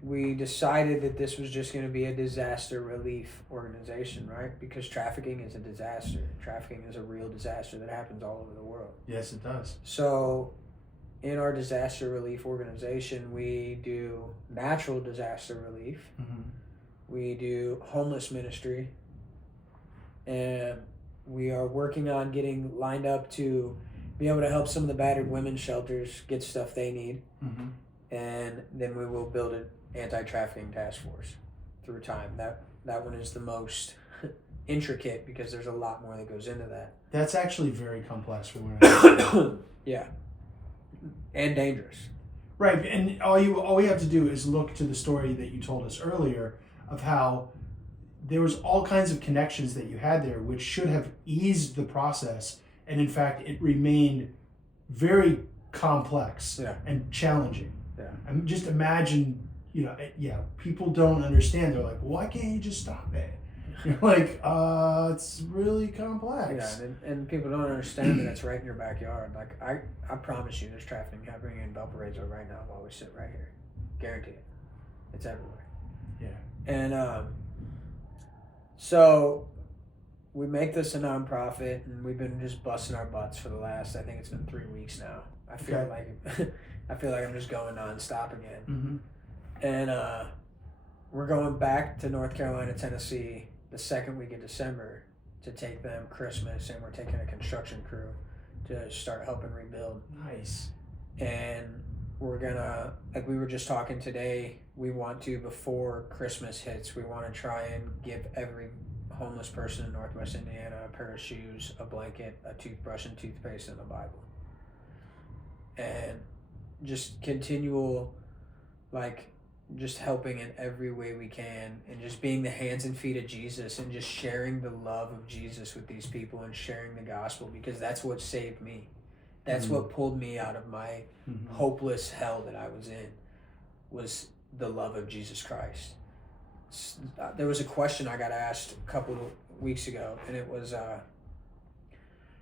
we decided that this was just going to be a disaster relief organization, right? Because trafficking is a disaster. Trafficking is a real disaster that happens all over the world. Yes, it does. So in our disaster relief organization, we do natural disaster relief. Mm-hmm. We do homeless ministry. And we are working on getting lined up to be able to help some of the battered women's shelters get stuff they need. Mm-hmm. And then we will build an anti-trafficking task force through time. That one is the most intricate, because there's a lot more that goes into that. That's actually very complex for women. Yeah. And dangerous. Right, and all we have to do is look to the story that you told us earlier of how there was all kinds of connections that you had there, which should have eased the process, and in fact, it remained very complex and challenging. Yeah. I mean, just imagine, people don't understand. They're like, why can't you just stop it? You're like, it's really complex. Yeah, and people don't understand that it's right in your backyard. Like, I promise you, there's trafficking happening in Valparaiso right now while we sit right here. Guarantee it. It's everywhere. Yeah. And so we make this a nonprofit, and we've been just busting our butts for the last, I think it's been 3 weeks now. I feel like I'm just going nonstop again. Mm-hmm. And we're going back to North Carolina, Tennessee the second week of December to take them Christmas, and we're taking a construction crew to start helping rebuild. Nice. And we're gonna, like we were just talking today, we want to, before Christmas hits, we want to try and give every homeless person in Northwest Indiana a pair of shoes, a blanket, a toothbrush and toothpaste, and a Bible. And just continual, like, just helping in every way we can, and just being the hands and feet of Jesus, and just sharing the love of Jesus with these people, and sharing the gospel, because that's what saved me. That's what pulled me out of my hopeless hell that I was in, was the love of Jesus Christ. There was a question I got asked a couple of weeks ago, and it was,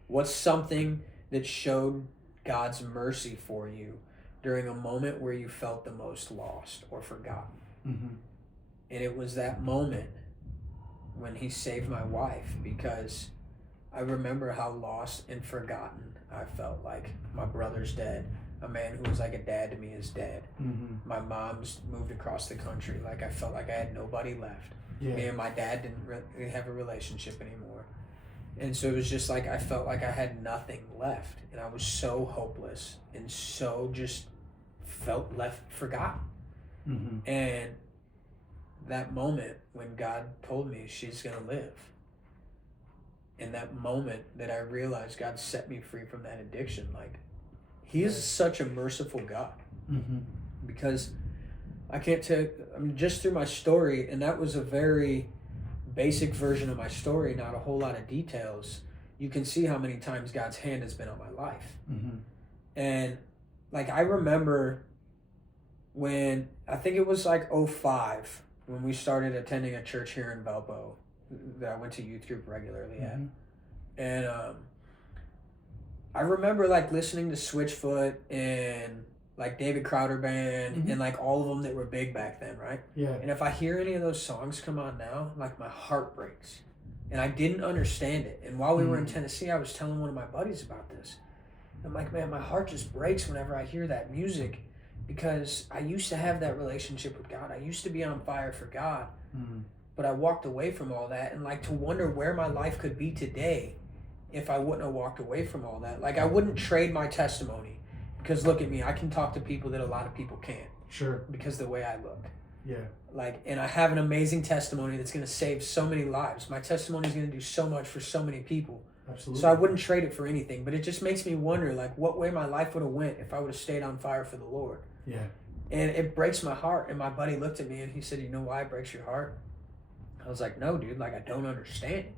what's something that showed God's mercy for you during a moment where you felt the most lost or forgotten? And it was that moment when he saved my wife, because I remember how lost and forgotten I felt. Like, my brother's dead. A man who was like a dad to me is dead. My mom's moved across the country. Like, I felt like I had nobody left. Me and my dad didn't really have a relationship anymore. And so it was just like, I felt like I had nothing left. And I was so hopeless and so just felt left forgotten. And that moment when God told me she's going to live, in that moment that I realized God set me free from that addiction, like, he is such a merciful God. Because I can't tell, I mean, just through my story, and that was a very basic version of my story, not a whole lot of details, you can see how many times God's hand has been on my life. And like, I remember when, I think it was like 2005, when we started attending a church here in Valpo that I went to youth group regularly at. And I remember like listening to Switchfoot and like David Crowder Band and like all of them that were big back then, right? And if I hear any of those songs come on now, like, my heart breaks. And I didn't understand it. And while we were in Tennessee, I was telling one of my buddies about this. I'm like, man, my heart just breaks whenever I hear that music, because I used to have that relationship with God. I used to be on fire for God. But I walked away from all that, and like, to wonder where my life could be today if I wouldn't have walked away from all that. Like, I wouldn't trade my testimony, because look at me, I can talk to people that a lot of people can't. Because the way I look. Like, and I have an amazing testimony that's going to save so many lives. My testimony is going to do so much for so many people. So I wouldn't trade it for anything. But it just makes me wonder, like, what way my life would have went if I would have stayed on fire for the Lord. And it breaks my heart. And my buddy looked at me and he said, you know why it breaks your heart? I was like, no, dude, like, I don't understand it.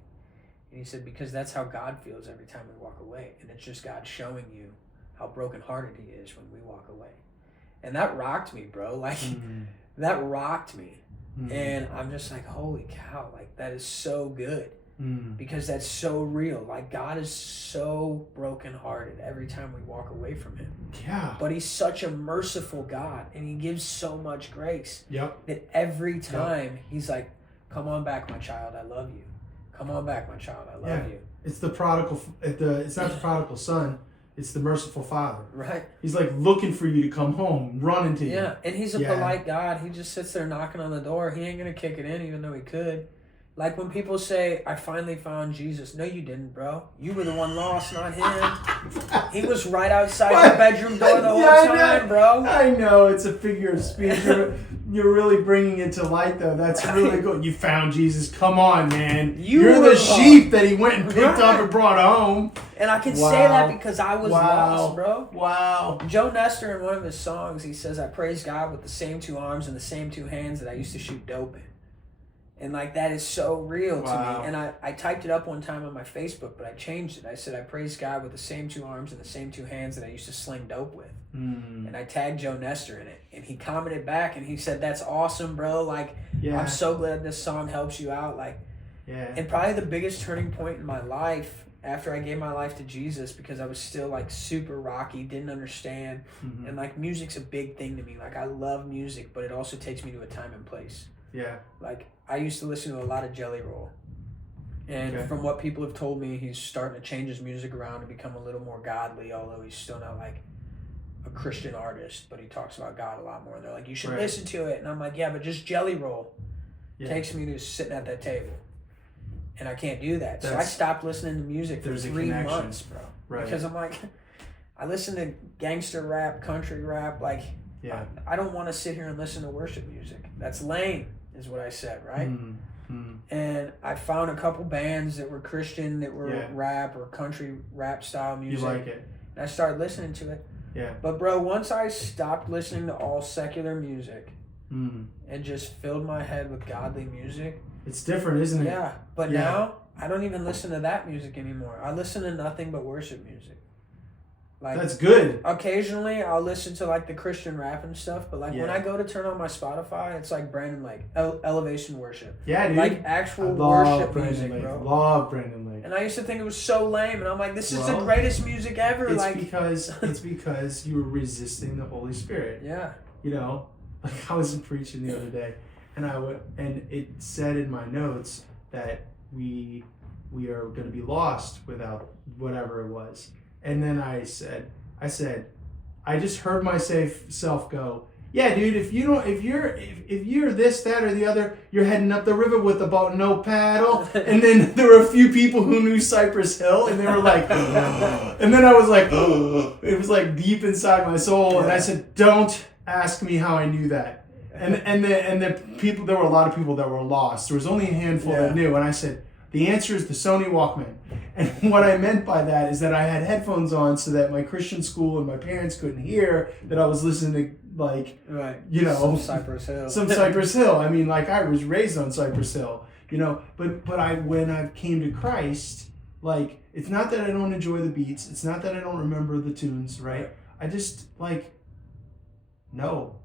And he said, because that's how God feels every time we walk away. And it's just God showing you how brokenhearted he is when we walk away. And that rocked me, bro. Like, that rocked me. And I'm just like, holy cow, like, that is so good. Because that's so real. Like, God is so brokenhearted every time we walk away from him. But he's such a merciful God, and he gives so much grace that every time he's like, come on back, my child, I love you. Come on back, my child, I love you. It's the prodigal, it's not the prodigal son, it's the merciful father. Right. He's like looking for you to come home, running to you. Yeah, and he's a polite God. He just sits there knocking on the door. He ain't going to kick it in, even though he could. Like, when people say, I finally found Jesus. No, you didn't, bro. You were the one lost, not him. He was right outside the bedroom door the whole time, bro. I know, it's a figure of speech. You're really bringing it to light, though. That's really good. You found Jesus. Come on, man. You're the sheep that he went and picked up and brought home. And I can say that because I was lost, bro. Wow. Joe Nestor, in one of his songs, he says, I praise God with the same two arms and the same two hands that I used to shoot dope in. And, like, that is so real to me. And I typed it up one time on my Facebook, but I changed it. I said, I praise God with the same two arms and the same two hands that I used to sling dope with. And I tagged Joe Nestor in it. And he commented back, and he said, that's awesome, bro. Like, I'm so glad this song helps you out. Like, and probably the biggest turning point in my life, after I gave my life to Jesus, because I was still, like, super rocky, didn't understand. And, like, music's a big thing to me. Like, I love music, but it also takes me to a time and place. Like, I used to listen to a lot of Jelly Roll. And from what people have told me, he's starting to change his music around to become a little more godly, although he's still not, like, a Christian artist, but he talks about God a lot more. And they're like, you should Right. listen to it. And I'm like, yeah, but just Jelly Roll Yeah. takes me to sitting at that table. And I can't do that. So I That's- stopped listening to music for there's a 3 connection. months, bro. Right. Because I'm like, I listen to gangster rap, country rap. Like, Yeah. I don't want to sit here and listen to worship music. That's lame, is what I said, right? And I found a couple bands that were Christian, that were Yeah. rap or country rap style You music. like it. And I started listening to it. Yeah. But bro, once I stopped listening to all secular music Mm. and just filled my head with godly music, It's different, isn't it? yeah. But Yeah. now I don't even listen to that music anymore. I listen to nothing but worship music. Like, That's good. occasionally I'll listen to like the Christian rap and stuff, but like when Yeah. I go to turn on my Spotify, it's like Brandon Lake, elevation worship, Yeah, dude. like I actual love worship Brandon music, Lake. bro. Love Brandon Lake. And I used to think it was so lame, and I'm like, this is the Well, greatest music ever. It's Like, because you were resisting the Holy Spirit. yeah, You know, like I was preaching the other day, and it said in my notes that we are going to be lost without whatever it was. And then I said, I just heard myself go, yeah, dude, if you're this, that, or the other, you're heading up the river with a boat, no paddle. And then there were a few people who knew Cypress Hill, and they were like, and then I was like, it was like deep inside my soul, and I said, don't ask me how I knew that. And the people, there were a lot of people that were lost. There was only a handful that knew, and I said, the answer is the Sony Walkman. And what I meant by that is that I had headphones on so that my Christian school and my parents couldn't hear that I was listening to, like, right, you know, some Cypress Hill. Some Cypress Hill. I mean, like, I was raised on Cypress Hill, you know. But when I came to Christ, like, it's not that I don't enjoy the beats. It's not that I don't remember the tunes, right? I just, like, no.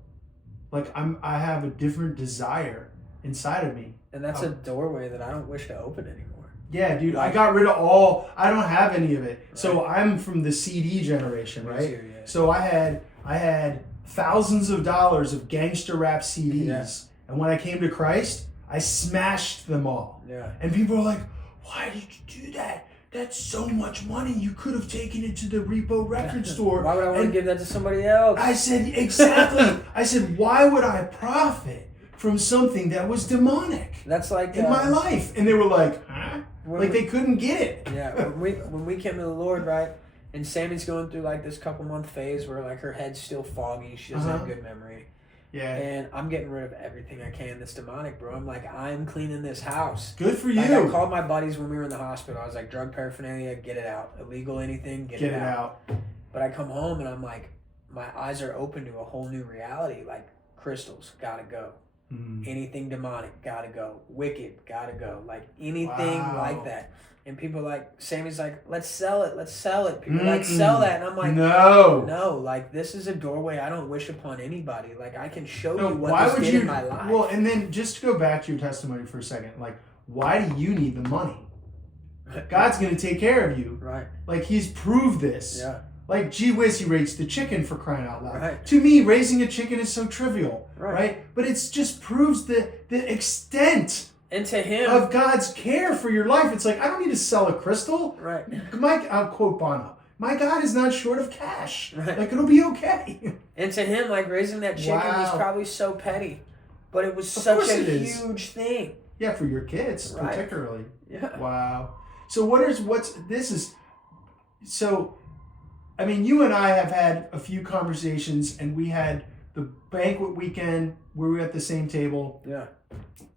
Like, I have a different desire inside of me. And that's a doorway that I don't wish to open anymore. Yeah, dude, Like, I got rid of I don't have any of it. Right. So I'm from the CD generation, right? Too, yeah. So I had thousands of dollars of gangster rap CDs. Yeah. And when I came to Christ, I smashed them all. Yeah. And people were like, why did you do that? That's so much money. You could have taken it to the repo record store. Why would I want to give that to somebody else? I said, exactly. I said, why would I profit from something that was demonic? That's like in my life. And they were like, huh? Like they couldn't get it. Yeah, when we came to the Lord, right, and Sammy's going through like this couple month phase where like her head's still foggy, she doesn't have good memory. Yeah. And I'm getting rid of everything I can that's demonic, bro. I'm like, I'm cleaning this house. Good for you. Like, I called my buddies when we were in the hospital. I was like, drug paraphernalia, get it out. Illegal anything, get it out. But I come home and I'm like, my eyes are open to a whole new reality. Like, crystals, gotta go. Anything demonic, gotta go. Wicked, gotta go. Like anything like that. And people like, Sammy's like, let's sell it. People like, sell that. And I'm like, no, like this is a doorway I don't wish upon anybody. Like I can show you what this did in my life. Well, and then just to go back to your testimony for a second, like why do you need the money? God's gonna take care of you. Right. Like he's proved this. Yeah. Like, gee whiz, he raised the chicken for crying out loud. Right. To me, raising a chicken is so trivial, right? But it just proves the extent and to him of God's care for your life. It's like, I don't need to sell a crystal. Right. I'll quote Bono. My God is not short of cash. Right. Like, it'll be okay. And to him, like, raising that chicken was probably so petty. But it was such a huge thing. Yeah, for your kids, particularly. Yeah. Wow. So I mean, you and I have had a few conversations, and we had the banquet weekend where we were at the same table. Yeah.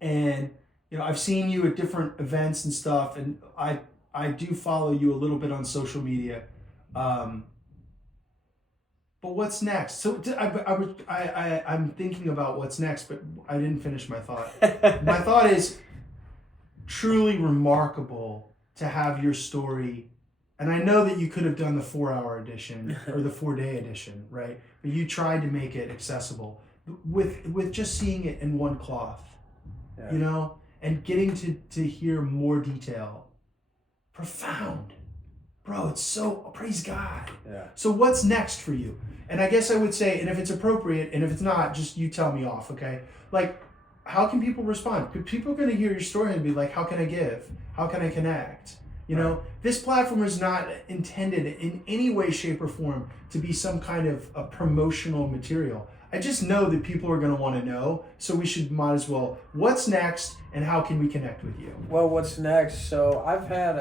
And, you know, I've seen you at different events and stuff, and I do follow you a little bit on social media. But what's next? So I'm thinking about what's next, but I didn't finish my thought. My thought is truly remarkable to have your story. And I know that you could have done the 4-hour edition or the 4-day edition, right? But you tried to make it accessible with just seeing it in one cloth, you know, and getting to hear more detail. Profound. Bro, it's so, praise God. Yeah. So what's next for you? And I guess I would say, and if it's appropriate, and if it's not, just you tell me off, okay? Like, how can people respond? Because people are going to hear your story and be like, how can I give? How can I connect? You know, this platform is not intended in any way, shape, or form to be some kind of a promotional material. I just know that people are going to want to know, so might as well. What's next, and how can we connect with you? Well, what's next? So I've had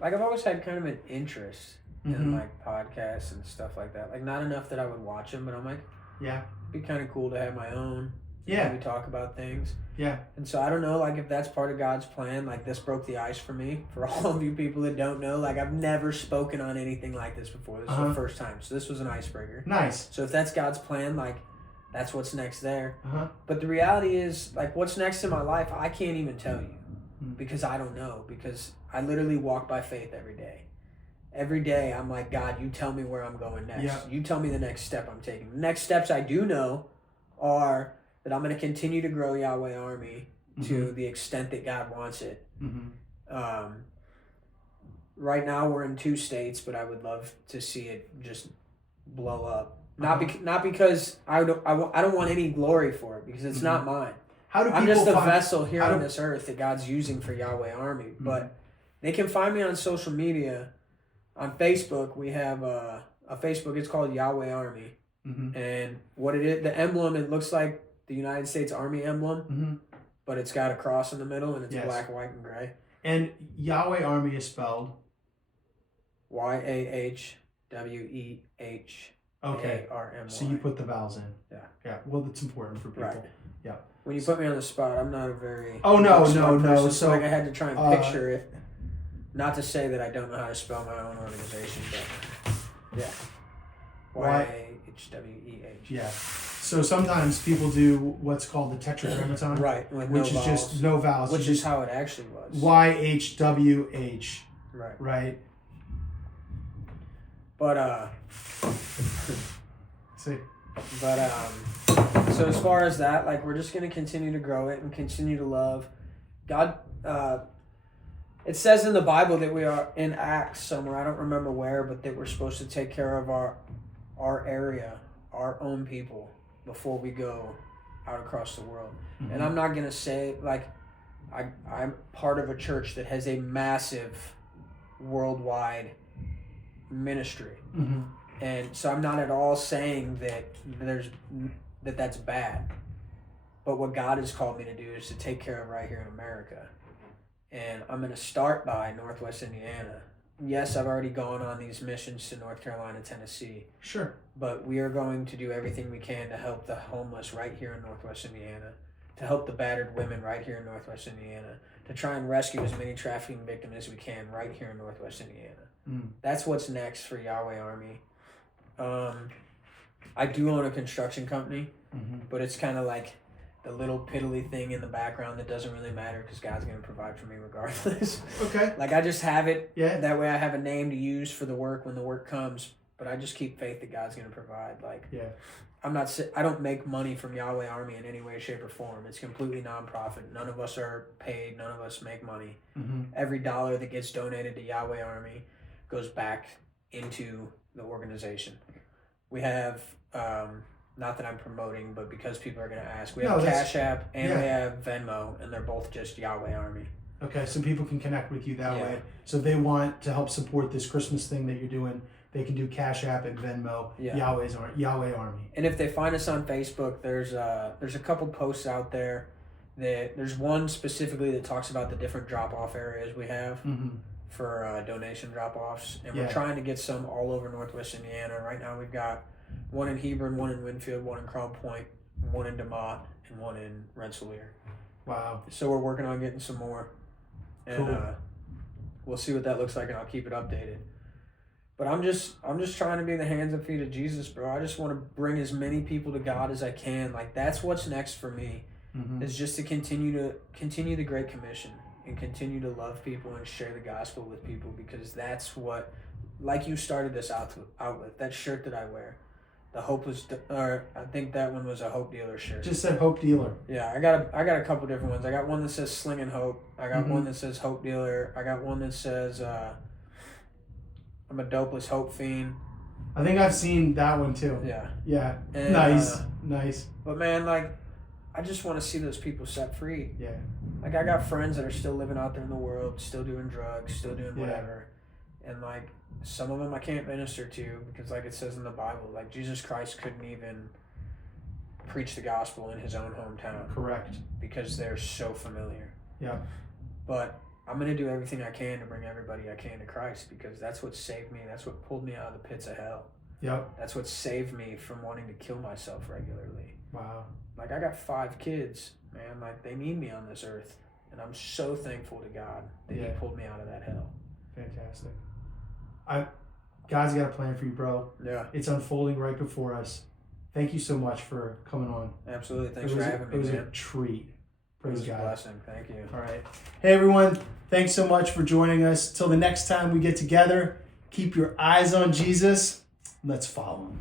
I've always had kind of an interest in like podcasts and stuff like that. Like not enough that I would watch them, but I'm like, yeah, it'd be kind of cool to have my own. Yeah. Maybe talk about things. Yeah. And so I don't know, like, if that's part of God's plan. Like, this broke the ice for me. For all of you people that don't know, like, I've never spoken on anything like this before. This is the first time. So this was an icebreaker. Nice. So if that's God's plan, like, that's what's next there. Uh-huh. But the reality is, like, what's next in my life, I can't even tell you. Because I don't know. Because I literally walk by faith every day. Every day, I'm like, God, you tell me where I'm going next. Yeah. You tell me the next step I'm taking. The next steps I do know are that I'm going to continue to grow Yahweh Army to the extent that God wants it. Right now we're in 2 states, but I would love to see it just blow up. Not because I don't want any glory for it, because it's not mine. I'm just a vessel here on this earth that God's using for Yahweh Army. But they can find me on social media. On Facebook, we have a Facebook. It's called Yahweh Army. And what it is, the emblem, it looks like the United States Army emblem, but it's got a cross in the middle, and it's black, white, and gray. And Yahweh Army is spelled YAHWEH. Okay. ARMY. So you put the vowels in. Yeah. Yeah. Well, that's important for people. Right. Yeah. When you put me on the spot, I'm not a very no. person, So like I had to try and picture it. Not to say that I don't know how to spell my own organization, but yeah. YAHWEH. Yeah. So sometimes people do what's called the tetragrammaton. Right. Which is just no vowels. Which is how it actually was. YHWH. Right. Right. But See. But so as far as that, like, we're just gonna continue to grow it and continue to love God. It says in the Bible that we are in Acts somewhere, I don't remember where, but that we're supposed to take care of our area, our own people, before we go out across the world. And I'm not gonna say, like, I'm part of a church that has a massive worldwide ministry. And so I'm not at all saying that that's bad. But what God has called me to do is to take care of right here in America. And I'm going to start by Northwest Indiana. Yes, I've already gone on these missions to North Carolina, Tennessee. Sure. But we are going to do everything we can to help the homeless right here in Northwest Indiana, to help the battered women right here in Northwest Indiana, to try and rescue as many trafficking victims as we can right here in Northwest Indiana. That's what's next for Yahweh Army. I do own a construction company, but it's kind of like the little piddly thing in the background that doesn't really matter because God's going to provide for me regardless. Okay. Like, I just have it. Yeah. That way I have a name to use for the work when the work comes, but I just keep faith that God's going to provide. Like, yeah. I don't make money from Yahweh Army in any way, shape, or form. It's completely nonprofit. None of us are paid. None of us make money. Every dollar that gets donated to Yahweh Army goes back into the organization. We have, not that I'm promoting, but because people are going to ask, we have Cash App and we have Venmo, and they're both just Yahweh Army. Okay, so people can connect with you that way. So if they want to help support this Christmas thing that you're doing, they can do Cash App and Venmo, Yahweh Army. And if they find us on Facebook, there's a couple posts out there. There's one specifically that talks about the different drop-off areas we have for donation drop-offs. And we're trying to get some all over Northwest Indiana. Right now we've got one in Hebron, one in Winfield, one in Crown Point, one in DeMott, and one in Rensselaer. Wow. So we're working on getting some more. And cool. We'll see what that looks like, and I'll keep it updated. But I'm just trying to be the hands and feet of Jesus, bro. I just want to bring as many people to God as I can. Like, that's what's next for me, is just to continue the Great Commission and continue to love people and share the gospel with people, because that's what, like you started this out with, that shirt that I wear. The hope was, or I think that one was a Hope Dealer shirt. Just said Hope Dealer. Yeah, I got a couple different ones. I got one that says Slinging Hope. I got one that says Hope Dealer. I got one that says I'm a dopeless hope fiend. I think I've seen that one too. Yeah. Yeah. And, nice. But man, like, I just want to see those people set free. Yeah. Like, I got friends that are still living out there in the world, still doing drugs, still doing whatever. And, like, some of them I can't minister to because, like it says in the Bible, like, Jesus Christ couldn't even preach the gospel in his own hometown. Correct. Because they're so familiar. Yeah. But I'm going to do everything I can to bring everybody I can to Christ because that's what saved me. That's what pulled me out of the pits of hell. Yep. That's what saved me from wanting to kill myself regularly. Wow. Like, I got 5 kids, man. Like, they need me on this earth. And I'm so thankful to God that he pulled me out of that hell. Fantastic. God's got a plan for you, bro. Yeah. It's unfolding right before us. Thank you so much for coming on. Absolutely. Thanks for having me, It was man. a treat. Praise God. It was a blessing. Thank you. All right. Hey, everyone. Thanks so much for joining us. Till the next time we get together, keep your eyes on Jesus. Let's follow him.